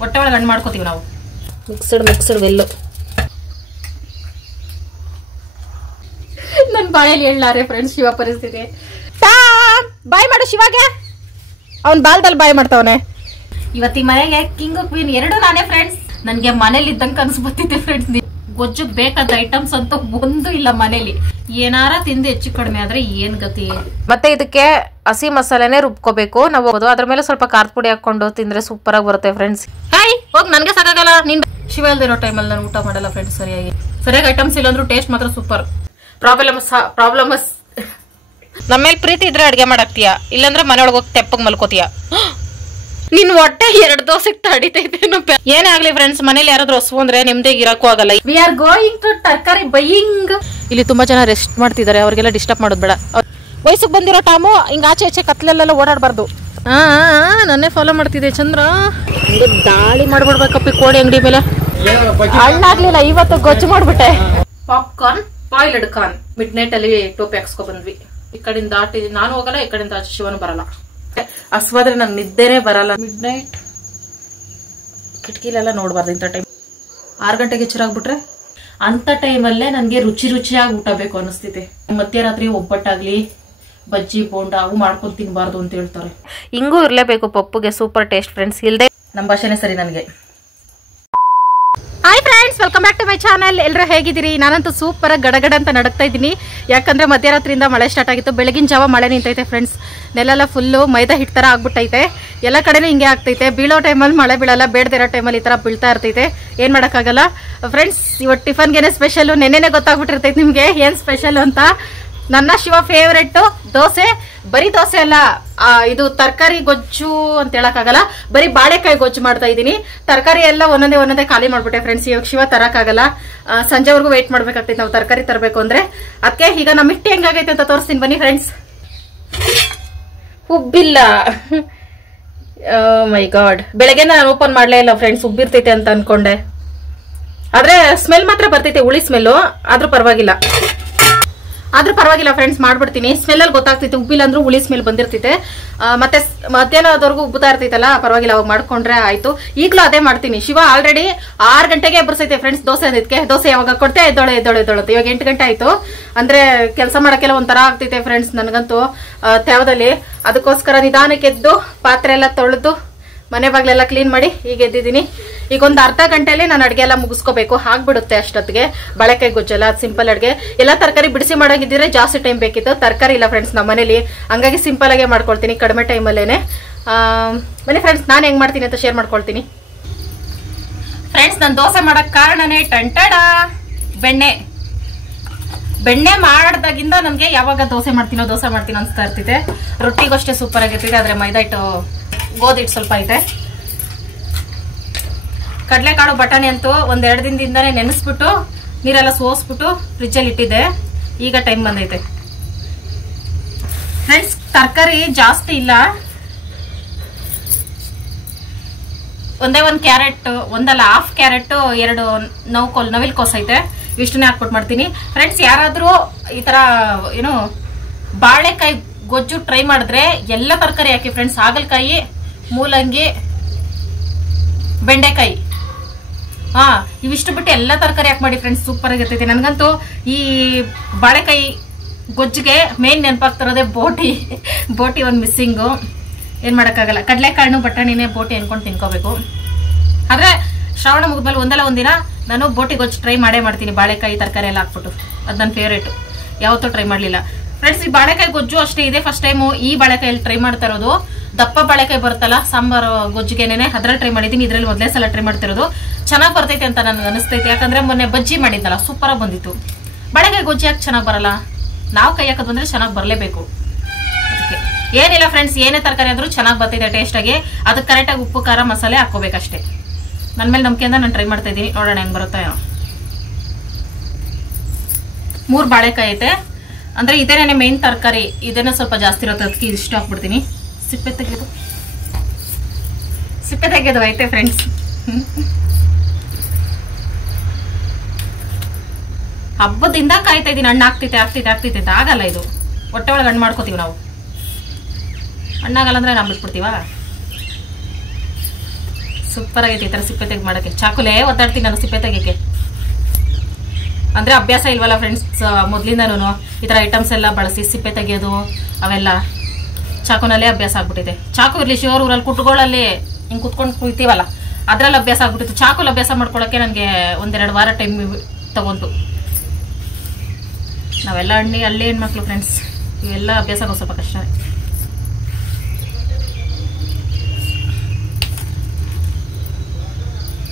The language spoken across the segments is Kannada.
ಹೊಟ್ಟೆ ಒಳಗೆ ಹಣ್ಣು ಮಾಡ್ಕೋತೀವಿ ನಾವು. Mixed well. ನನ್ನ ಬಾಯಲ್ಲಿ ಹೇಳಲಾರೆ ಫ್ರೆಂಡ್ಸ್ ಶಿವ ಪರಿಸ್ಥಿತಿ. ಬಾಯ್ ಮಾಡು ಶಿವಾಗೆ, ಅವ್ನ್ ಬಾಲ್ದಲ್ಲಿ ಬಾಯ್ ಮಾಡ್ತಾವನೆ. ಇವತ್ತಿ ಮನೆಗೆ ಕಿಂಗ್ ಕ್ವೀನ್ ಎರಡು ನಾನೇ ಫ್ರೆಂಡ್ಸ್. ನನ್ಗೆ ಮನೇಲಿ ಇದ್ದಂಗೆ ಅನ್ಸ್ಬತ್ತಿದ್ದೆ ಫ್ರೆಂಡ್ಸ್. ಗೊಜ್ಜು ಬೇಕಾದ ಐಟಮ್ಸ್ ಅಂತೂ ಒಂದು ಇಲ್ಲ ಮನೇಲಿ. ಏನಾರ ತಿಂದು ಹೆಚ್ಚು ಕಡಿಮೆ ಆದ್ರೆ ಏನ್ ಗತಿ. ಮತ್ತೆ ಇದಕ್ಕೆ ಹಸಿ ಮಸಾಲೆನೆ ರುಬ್ಕೋಬೇಕು ನಾವು. ಅದ್ರ ಮೇಲೆ ಸ್ವಲ್ಪ ಖಾರದ ಪುಡಿ ಹಾಕೊಂಡು ತಿಂದ್ರೆ ಸೂಪರ್ ಆಗಿ ಬರುತ್ತೆ ಫ್ರೆಂಡ್ಸ್. ಹಾಯ್ ಹೋಗಿ ನನ್ಗೆ ಸಾಕಾಗಲ್ಲ. ನಿನ್ ಶಿವ ಇಲ್ದಿರೋ ಟೈಮಲ್ಲಿ ನಾನು ಊಟ ಮಾಡಲ್ಲ ಫ್ರೆಂಡ್ಸ್. ಸರಿಯಾಗಿ ಐಟಮ್ಸ್ ಇಲ್ಲಂದ್ರೂ ಟೇಸ್ಟ್ ಮಾತ್ರ ಸೂಪರ್. ಪ್ರಾಬ್ಲಮ್ಸ್ ನಮ್ಮ ಮೇಲೆ ಪ್ರೀತಿ ಇದ್ರೆ ಅಡ್ಗೆ ಮಾಡಾಕ್ತೀಯ, ಇಲ್ಲಾಂದ್ರೆ ಮನೆ ಒಳಗೆ ಹೋಗಿ ತೆಪ್ಪಗ್ ಮಲ್ಕೋತೀಯ. ನಿನ್ ಹೊಟ್ಟೆ 2 ದೋಸೆ ತಡಿತೈತೆ. ಏನೇ ಆಗ್ಲಿ ಫ್ರೆಂಡ್ಸ್, ಮನೇಲಿ ಯಾರಾದ್ರೂ ಹೊಸು ಅಂದ್ರೆ ನಿಮ್ದೇ ಇರಕ್ಕೂ ಆಗಲ್ಲ. V are going to tarakari buying. ಇಲ್ಲಿ ತುಂಬಾ ಜನ ರೆಸ್ಟ್ ಮಾಡ್ತಿದ್ದಾರೆ, ಅವ್ರಿಗೆಲ್ಲ ಡಿಸ್ಟರ್ಬ್ ಮಾಡೋದು ಬೇಡ. ವಯಸ್ಸಿಗೆ ಬಂದಿರೋ ಟಾಮು ಹಿಂಗ ಆಚೆ ಕತ್ಲೆಲ್ಲ ಓಡಾಡಬಾರ್ದು. ನನ್ನೇ ಫಾಲೋ ಮಾಡ್ತಿದ್ದೆ ಚಂದ್ರ. ದಾಳಿ ಮಾಡ್ಬಿಡ್ಬೇಕಪ್ಪಿ ಕೋಳಿ ಅಂಗಡಿ ಮೇಲೆ. ಹಣ್ಣಾಗ್ಲಿಲ್ಲ ಇವತ್ತು, ಗೊಜ್ಜು ಮಾಡ್ಬಿಟ್ಟೆ. Popcorn, boiled corn. Mid night ಅಲ್ಲಿ ಟೋಪಿ ಹಾಕ್ಸ್ಕೊ ಬಂದ್ವಿ. ಈ ಕಡೆಯಿಂದ ದಾಟಿ ನಾನು ಹೋಗಲ್ಲ, ಈ ಕಡೆಯಿಂದ ಆಚೆ ಶಿವನು ಬರಲ್ಲ. ಹಸ್ವಾದ್ರೆ ನಂಗೆ ನಿದ್ದೆನೆ ಬರಲ್ಲ. ಮಿಡ್ ನೈಟ್ ಕಿಟಕಿಲೆಲ್ಲ ನೋಡ್ಬಾರ್ದು ಇಂಥ ಟೈಮ್. 6 ಗಂಟೆಗೆ ಎಚ್ಚರಾಗ್ಬಿಟ್ರೆ ಅಂತ ಟೈಮಲ್ಲೇ ನನ್ಗೆ ರುಚಿಯಾಗಿ ಊಟ ಬೇಕು ಅನಿಸ್ತೈತೆ. ಮಧ್ಯರಾತ್ರಿ ಒಬ್ಬಟ್ಟಾಗ್ಲಿ ಬಜ್ಜಿ ಬೋಂಡ ಅವು ಮಾಡ್ಕೊಂಡು ತಿನ್ಬಾರ್ದು ಅಂತ ಹೇಳ್ತಾರೆ. ಹಿಂಗೂ ಇರ್ಲೇಬೇಕು ಪಪ್ಪುಗೆ, ಸೂಪರ್ ಟೇಸ್ಟ್ ಫ್ರೆಂಡ್ಸ್. ಇಲ್ದೆ ನಮ್ಮ ಭಾಷೆನೇ ಸರಿ ನನಗೆ. Hi friends, welcome back to my channel. ಎಲ್ಲರೂ ಹೇಗಿದ್ದೀರಿ? ನಾನಂತೂ ಸೂಪರ್ ಆಗಿ ಗಡಗಡ ಅಂತ ನಡಕ್ತಾ ಇದ್ದೀನಿ. ಯಾಕಂದ್ರೆ ಮಧ್ಯರಾತ್ರಿಯಿಂದ ಮಳೆ ಸ್ಟಾರ್ಟ್ ಆಗಿತ್ತು. ಬೆಳಗಿನ ಜಾವ ಮಳೆ ನಿಂತೈತೆ ಫ್ರೆಂಡ್ಸ್. ನೆಲೆಲ್ಲ ಫುಲ್ಲು ಮೈದಾ ಹಿಟ್ಟು ಥರ ಆಗ್ಬಿಟ್ಟೈತೆ. ಎಲ್ಲ ಕಡೆನೂ ಹಿಂಗೆ ಆಗ್ತೈತೆ. ಬೀಳೋ ಟೈಮಲ್ಲಿ ಮಳೆ ಬೀಳಲ್ಲ, ಬೇಡದಿರೋ ಟೈಮಲ್ಲಿ ಈ ಥರ ಬೀಳ್ತಾ ಇರ್ತೈತೆ. ಏನು ಮಾಡೋಕ್ಕಾಗಲ್ಲ ಫ್ರೆಂಡ್ಸ್. ಇವತ್ತು ಟಿಫನ್ಗೇನೆ ಸ್ಪೆಷಲು. ನೆನ್ನೆನೇ ಗೊತ್ತಾಗ್ಬಿಟ್ಟಿರ್ತೈತೆ ನಿಮಗೆ ಏನು ಸ್ಪೆಷಲು ಅಂತ. ನನ್ನ ಶಿವ ಫೇವ್ರೆಟ್ ದೋಸೆ. ಬರೀ ದೋಸೆ ಅಲ್ಲ, ಇದು ತರಕಾರಿ ಗೊಜ್ಜು ಅಂತ ಹೇಳಕ್ಕಾಗಲ್ಲ, ಬರೀ ಬಾಳೆಕಾಯಿ ಗೊಜ್ಜು ಮಾಡ್ತಾ ಇದ್ದೀನಿ. ತರಕಾರಿ ಎಲ್ಲ ಒಂದೊಂದೇ ಖಾಲಿ ಮಾಡ್ಬಿಟ್ಟೆ ಫ್ರೆಂಡ್ಸ್. ಇವಾಗ ಶಿವ ತರಕ್ಕಾಗಲ್ಲ, ಸಂಜೆವರೆಗೂ ವೇಟ್ ಮಾಡ್ಬೇಕಾಗ್ತೈತೆ ನಾವು ತರಕಾರಿ ತರಬೇಕು ಅಂದ್ರೆ. ಅದಕ್ಕೆ ಈಗ ನಮ್ಮ ಹಿಟ್ಟು ಹೆಂಗಾಗೈತೆ ಅಂತ ತೋರಿಸ್ತೀನಿ ಬನ್ನಿ ಫ್ರೆಂಡ್ಸ್. ಉಬ್ಬಿಲ್ಲ. ಮೈ ಗಾಡ್, ಬೆಳಗ್ಗೆ ನಾನು ಓಪನ್ ಮಾಡ್ಲೇ ಇಲ್ಲ ಫ್ರೆಂಡ್ಸ್. ಉಬ್ಬಿರ್ತೈತೆ ಅಂತ ಅನ್ಕೊಂಡೆ, ಆದ್ರೆ ಸ್ಮೆಲ್ ಮಾತ್ರ ಬರ್ತೈತೆ, ಹುಳಿ ಸ್ಮೆಲ್ಲು. ಆದ್ರೂ ಪರವಾಗಿಲ್ಲ ಫ್ರೆಂಡ್ಸ್, ಮಾಡ್ಬಿಡ್ತೀನಿ. ಸ್ಮೆಲ್ಲಲ್ಲಿ ಗೊತ್ತಾಗ್ತೈತೆ. ಉಬ್ಬಿಲ್ಲ ಅಂದ್ರೂ ಹುಳಿ ಸ್ಮೆಲ್ ಬಂದಿರ್ತೈತೆ. ಮತ್ತೆ ಮಧ್ಯಾಹ್ನದವರೆಗೂ ಉಬ್ಬುತ್ತಾ ಇರ್ತೈತಲ್ಲ, ಪರವಾಗಿಲ್ಲ, ಅವಾಗ ಮಾಡ್ಕೊಂಡ್ರೆ ಆಯ್ತು. ಈಗಲೂ ಅದೇ ಮಾಡ್ತೀನಿ. ಶಿವ ಆಲ್ರೆಡಿ 6 ಗಂಟೆಗೆ ಎಬ್ಬರ್ತೈತೆ ಫ್ರೆಂಡ್ಸ್. ದೋಸೆ ಯಾವಾಗ ಕೊಡ್ತೆ ಎದ್ದೋಳೆ. ಇವಾಗ 8 ಗಂಟೆ ಆಯ್ತು. ಅಂದ್ರೆ ಕೆಲಸ ಮಾಡಕ್ಕೆಲ್ಲ ಒಂಥರ ಆಗ್ತೈತೆ ಫ್ರೆಂಡ್ಸ್ ನನಗಂತೂ ತ್ಯಾವದಲ್ಲಿ. ಅದಕ್ಕೋಸ್ಕರ ನಿಧಾನಕ್ಕೆ ಎದ್ದು ಪಾತ್ರೆ ಎಲ್ಲ ತೊಳೆದು ಮನೆ ಬಾಗ್ಲೆಲ್ಲ ಕ್ಲೀನ್ ಮಾಡಿ ಈಗ ಎದ್ದಿದ್ದೀನಿ. ಈಗ ಒಂದು ಅರ್ಧ ಗಂಟೆಯಲ್ಲಿ ನಾನು ಅಡುಗೆ ಎಲ್ಲ ಮುಗಿಸ್ಕೋಬೇಕು. ಆಗ್ಬಿಡುತ್ತೆ ಅಷ್ಟೊತ್ತಿಗೆ. ಬಾಳೆಕಾಯಿ ಗೊಜ್ಜಲ್ಲ, ಅದು ಸಿಂಪಲ್ ಅಡುಗೆ. ಎಲ್ಲ ತರಕಾರಿ ಬಿಡಿಸಿ ಮಾಡೋಗಿದ್ದಿದ್ರೆ ಜಾಸ್ತಿ ಟೈಮ್ ಬೇಕಿತ್ತು. ತರಕಾರಿ ಇಲ್ಲ ಫ್ರೆಂಡ್ಸ್ ನಮ್ಮ ಮನೇಲಿ, ಹಂಗಾಗಿ ಸಿಂಪಲ್ ಆಗೇ ಮಾಡ್ಕೊಳ್ತೀನಿ ಕಡಿಮೆ ಟೈಮಲ್ಲೇನೆ. ಬನ್ನಿ ಫ್ರೆಂಡ್ಸ್, ನಾನು ಹೆಂಗ್ ಮಾಡ್ತೀನಿ ಅಂತ ಶೇರ್ ಮಾಡ್ಕೊಳ್ತೀನಿ ಫ್ರೆಂಡ್ಸ್. ನಾನು ದೋಸೆ ಮಾಡೋಕ್ಕೆ ಕಾರಣನೇ ಟಂಟಡ ಬೆಣ್ಣೆ ಮಾಡಿದಾಗಿಂದ ನಮಗೆ ಯಾವಾಗ ದೋಸೆ ಮಾಡ್ತೀನೋ ಅನ್ಸ್ತಾ ಇರ್ತಿದೆ. ರೊಟ್ಟಿಗೂ ಅಷ್ಟೇ ಸೂಪರ್ ಆಗಿರ್ತಿದೆ. ಆದ್ರೆ ಮೈದಾ ಹಿಟ್ಟು, ಗೋಧಿ ಹಿಟ್ಟು ಸ್ವಲ್ಪ ಇದೆ. ಕಡಲೆಕಾಳು ಬಟಾಣಿ ಅಂತೂ 1-2 ದಿನದಿಂದಾನೇ ನೆನೆಸ್ಬಿಟ್ಟು ನೀರೆಲ್ಲ ಸೋಸ್ಬಿಟ್ಟು ಫ್ರಿಜ್ಜಲ್ಲಿ ಇಟ್ಟಿದ್ದೆ. ಈಗ ಟೈಮ್ ಬಂದೈತೆ ಫ್ರೆಂಡ್ಸ್. ತರಕಾರಿ ಜಾಸ್ತಿ ಇಲ್ಲ, ಒಂದೇ ಒಂದು ಕ್ಯಾರೆಟ್, ಒಂದಲ್ಲ ಹಾಫ್ ಕ್ಯಾರೆಟ್, 2 ನವಿಲ್ಕೋಸ್ ಐತೆ. ಇಷ್ಟನ್ನೇ ಹಾಕ್ಬಿಟ್ಟು ಮಾಡ್ತೀನಿ ಫ್ರೆಂಡ್ಸ್. ಯಾರಾದ್ರೂ ಈ ತರ ಏನು ಬಾಳೆಕಾಯಿ ಗೊಜ್ಜು ಟ್ರೈ ಮಾಡಿದ್ರೆ ಎಲ್ಲ ತರಕಾರಿ ಹಾಕಿ ಫ್ರೆಂಡ್ಸ್. ಹಾಗಲಕಾಯಿ, ಮೂಲಂಗಿ, ಬೆಂಡೆಕಾಯಿ, ಇವಿಷ್ಟು ಬಿಟ್ಟು ಎಲ್ಲ ತರಕಾರಿ ಹಾಕಿ ಮಾಡಿ ಫ್ರೆಂಡ್ಸ್. ಸೂಪರ್ ಆಗಿರ್ತೈತೆ. ನನಗಂತೂ ಈ ಬಾಳೆಕಾಯಿ ಗೊಜ್ಜಿಗೆ ಮೇನ್ ನೆನಪಾಗ್ತಿರೋದೇ ಬೋಟಿ ಒಂದು ಮಿಸ್ಸಿಂಗು. ಏನ್ ಮಾಡೋಕ್ಕಾಗಲ್ಲ. ಕಡಲೆಕಾಳು ಬಟಾಣಿನೇ ಬೋಟಿ ಅನ್ಕೊಂಡು ತಿನ್ಕೋಬೇಕು. ಆದ್ರೆ ಶ್ರಾವಣ ಮುಗಿದ್ಮೇಲೆ ಒಂದಲ್ಲ ಒಂದಿನ ನಾನು ಬೋಟಿ ಗೊಜ್ಜು ಟ್ರೈ ಮಾಡ್ತೀನಿ. ಬಾಳೆಕಾಯಿ ತರಕಾರಿ ಎಲ್ಲ ಹಾಕ್ಬಿಟ್ಟು. ಅದು ನನ್ನ ಫೇವ್ರೇಟ್. ಯಾವತ್ತೂ ಟ್ರೈ ಮಾಡಲಿಲ್ಲ ಫ್ರೆಂಡ್ಸ್. ಈ ಬಾಳೆಕಾಯಿ ಗೊಜ್ಜು ಅಷ್ಟೇ ಇದೆ ಫಸ್ಟ್ ಟೈಮು ಈ ಬಾಳೆಕಾಯಲ್ಲಿ ಟ್ರೈ ಮಾಡ್ತಾ ಇರೋದು. ದಪ್ಪ ಬಾಳೆಕಾಯಿ ಬರುತ್ತಲ್ಲ ಸಾಂಬಾರು ಗೊಜ್ಜಿಗೆನೆ, ಅದ್ರಲ್ಲಿ ಟ್ರೈ ಮಾಡಿದ್ದೀನಿ. ಇದ್ರಲ್ಲಿ ಮೊದಲೇ ಸಲ ಟ್ರೈ ಮಾಡ್ತಿರೋದು. ಚೆನ್ನಾಗಿ ಬರ್ತೈತೆ ಅಂತ ನನ್ಗೆ ಅನಿಸ್ತೈತೆ. ಯಾಕಂದ್ರೆ ಮೊನ್ನೆ ಬಜ್ಜಿ ಮಾಡಿದ್ದಲ್ಲ, ಸೂಪರ್ ಆಗಿ ಬಂದಿತ್ತು. ಬಾಳೆಕಾಯಿ ಗೊಜ್ಜಿ ಯಾಕೆ ಚೆನ್ನಾಗಿ ಬರಲ್ಲ? ನಾವು ಕೈ ಹಾಕೋದು ಬಂದ್ರೆ ಚೆನ್ನಾಗಿ ಬರಲೇಬೇಕು. ಅದಕ್ಕೆ ಏನಿಲ್ಲ ಫ್ರೆಂಡ್ಸ್, ಏನೇ ತರಕಾರಿ ಆದ್ರೂ ಚೆನ್ನಾಗಿ ಬರ್ತೈತೆ ಟೇಸ್ಟ್ ಆಗಿ. ಅದಕ್ಕೆ ಕರೆಕ್ಟಾಗಿ ಉಪ್ಪು ಖಾರ ಮಸಾಲೆ ಹಾಕೋಬೇಕಷ್ಟೇ. ನನ್ನ ಮೇಲೆ ನಂಬಿಕೆಯಿಂದ ನಾನು ಟ್ರೈ ಮಾಡ್ತಾ ಇದ್ದೀನಿ. ನೋಡೋಣ ಹೆಂಗ್ ಬರುತ್ತಾ ಏನೋ. 3 ಬಾಳೆಕಾಯಿ ಐತೆ. ಅಂದ್ರೆ ಇದೇನೇ ಮೇನ್ ತರಕಾರಿ, ಇದೇನೋ ಸ್ವಲ್ಪ ಜಾಸ್ತಿ ಇರುತ್ತೆ. ಅದಕ್ಕೆ ಇಷ್ಟು ಹಾಕ್ಬಿಡ್ತೀನಿ. ಸಿಪ್ಪೆ ತೆಗೆದು ಐತೆ ಫ್ರೆಂಡ್ಸ್. ಹಬ್ಬದಿಂದ ಕಾಯ್ತಾ ಇದೀನಿ. ಹಣ್ಣು ಆಗ್ತೈತೆ ಆಗಲ್ಲ. ಇದು ಹೊಟ್ಟೆ ಒಳಗೆ ಹಣ್ಣು ಮಾಡ್ಕೋತೀವಿ ನಾವು. ಹಣ್ಣಾಗಲ್ಲ ಅಂದ್ರೆ ನಾವು ಬಿಟ್ಬಿಡ್ತೀವ. ಸೂಪರ್ ಆಗೈತೆ ಈ ತರ ಸಿಪ್ಪೆ ತೆಗೆ ಮಾಡಕ್ಕೆ. ಚಾಕುಲೇ ಒದ್ದಾಡ್ತೀನಿ ನಾನು ಸಿಪ್ಪೆ ತೆಗಿಯಕ್ಕೆ. ಅಂದ್ರೆ ಅಭ್ಯಾಸ ಇಲ್ವಲ್ಲ ಫ್ರೆಂಡ್ಸ್, ಮೊದ್ಲಿಂದನೂ ಈ ತರ ಐಟಮ್ಸ್ ಎಲ್ಲ ಬಳಸಿ ಸಿಪ್ಪೆ ತೆಗಿಯೋದು ಅವೆಲ್ಲ ಚಾಕುನಲ್ಲೇ ಅಭ್ಯಾಸ ಆಗ್ಬಿಟ್ಟಿದೆ. ಚಾಕು ಇರ್ಲಿ ಶಿವರ್ ಊರಲ್ಲಿ ಕುಟ್ಗಳಲ್ಲಿ ಹಿಂಗ್ ಕುತ್ಕೊಂಡು ಕುಯ್ತೀವಲ್ಲ ಅದ್ರಲ್ಲಿ ಅಭ್ಯಾಸ ಆಗ್ಬಿಟ್ಟಿತ್ತು. ಚಾಕುಲ್ ಅಭ್ಯಾಸ ಮಾಡ್ಕೊಳಕ್ಕೆ ನನಗೆ 1-2 ವಾರ ಟೈಮ್ ತಗೊಂತು. ನಾವೆಲ್ಲ ಹಳ್ಳಿ ಹೆಣ್ಮಕ್ಳು ಫ್ರೆಂಡ್ಸ್, ಇವೆಲ್ಲ ಅಭ್ಯಾಸ ಆಗೋದು ಸ್ವಲ್ಪ ಕಷ್ಟ.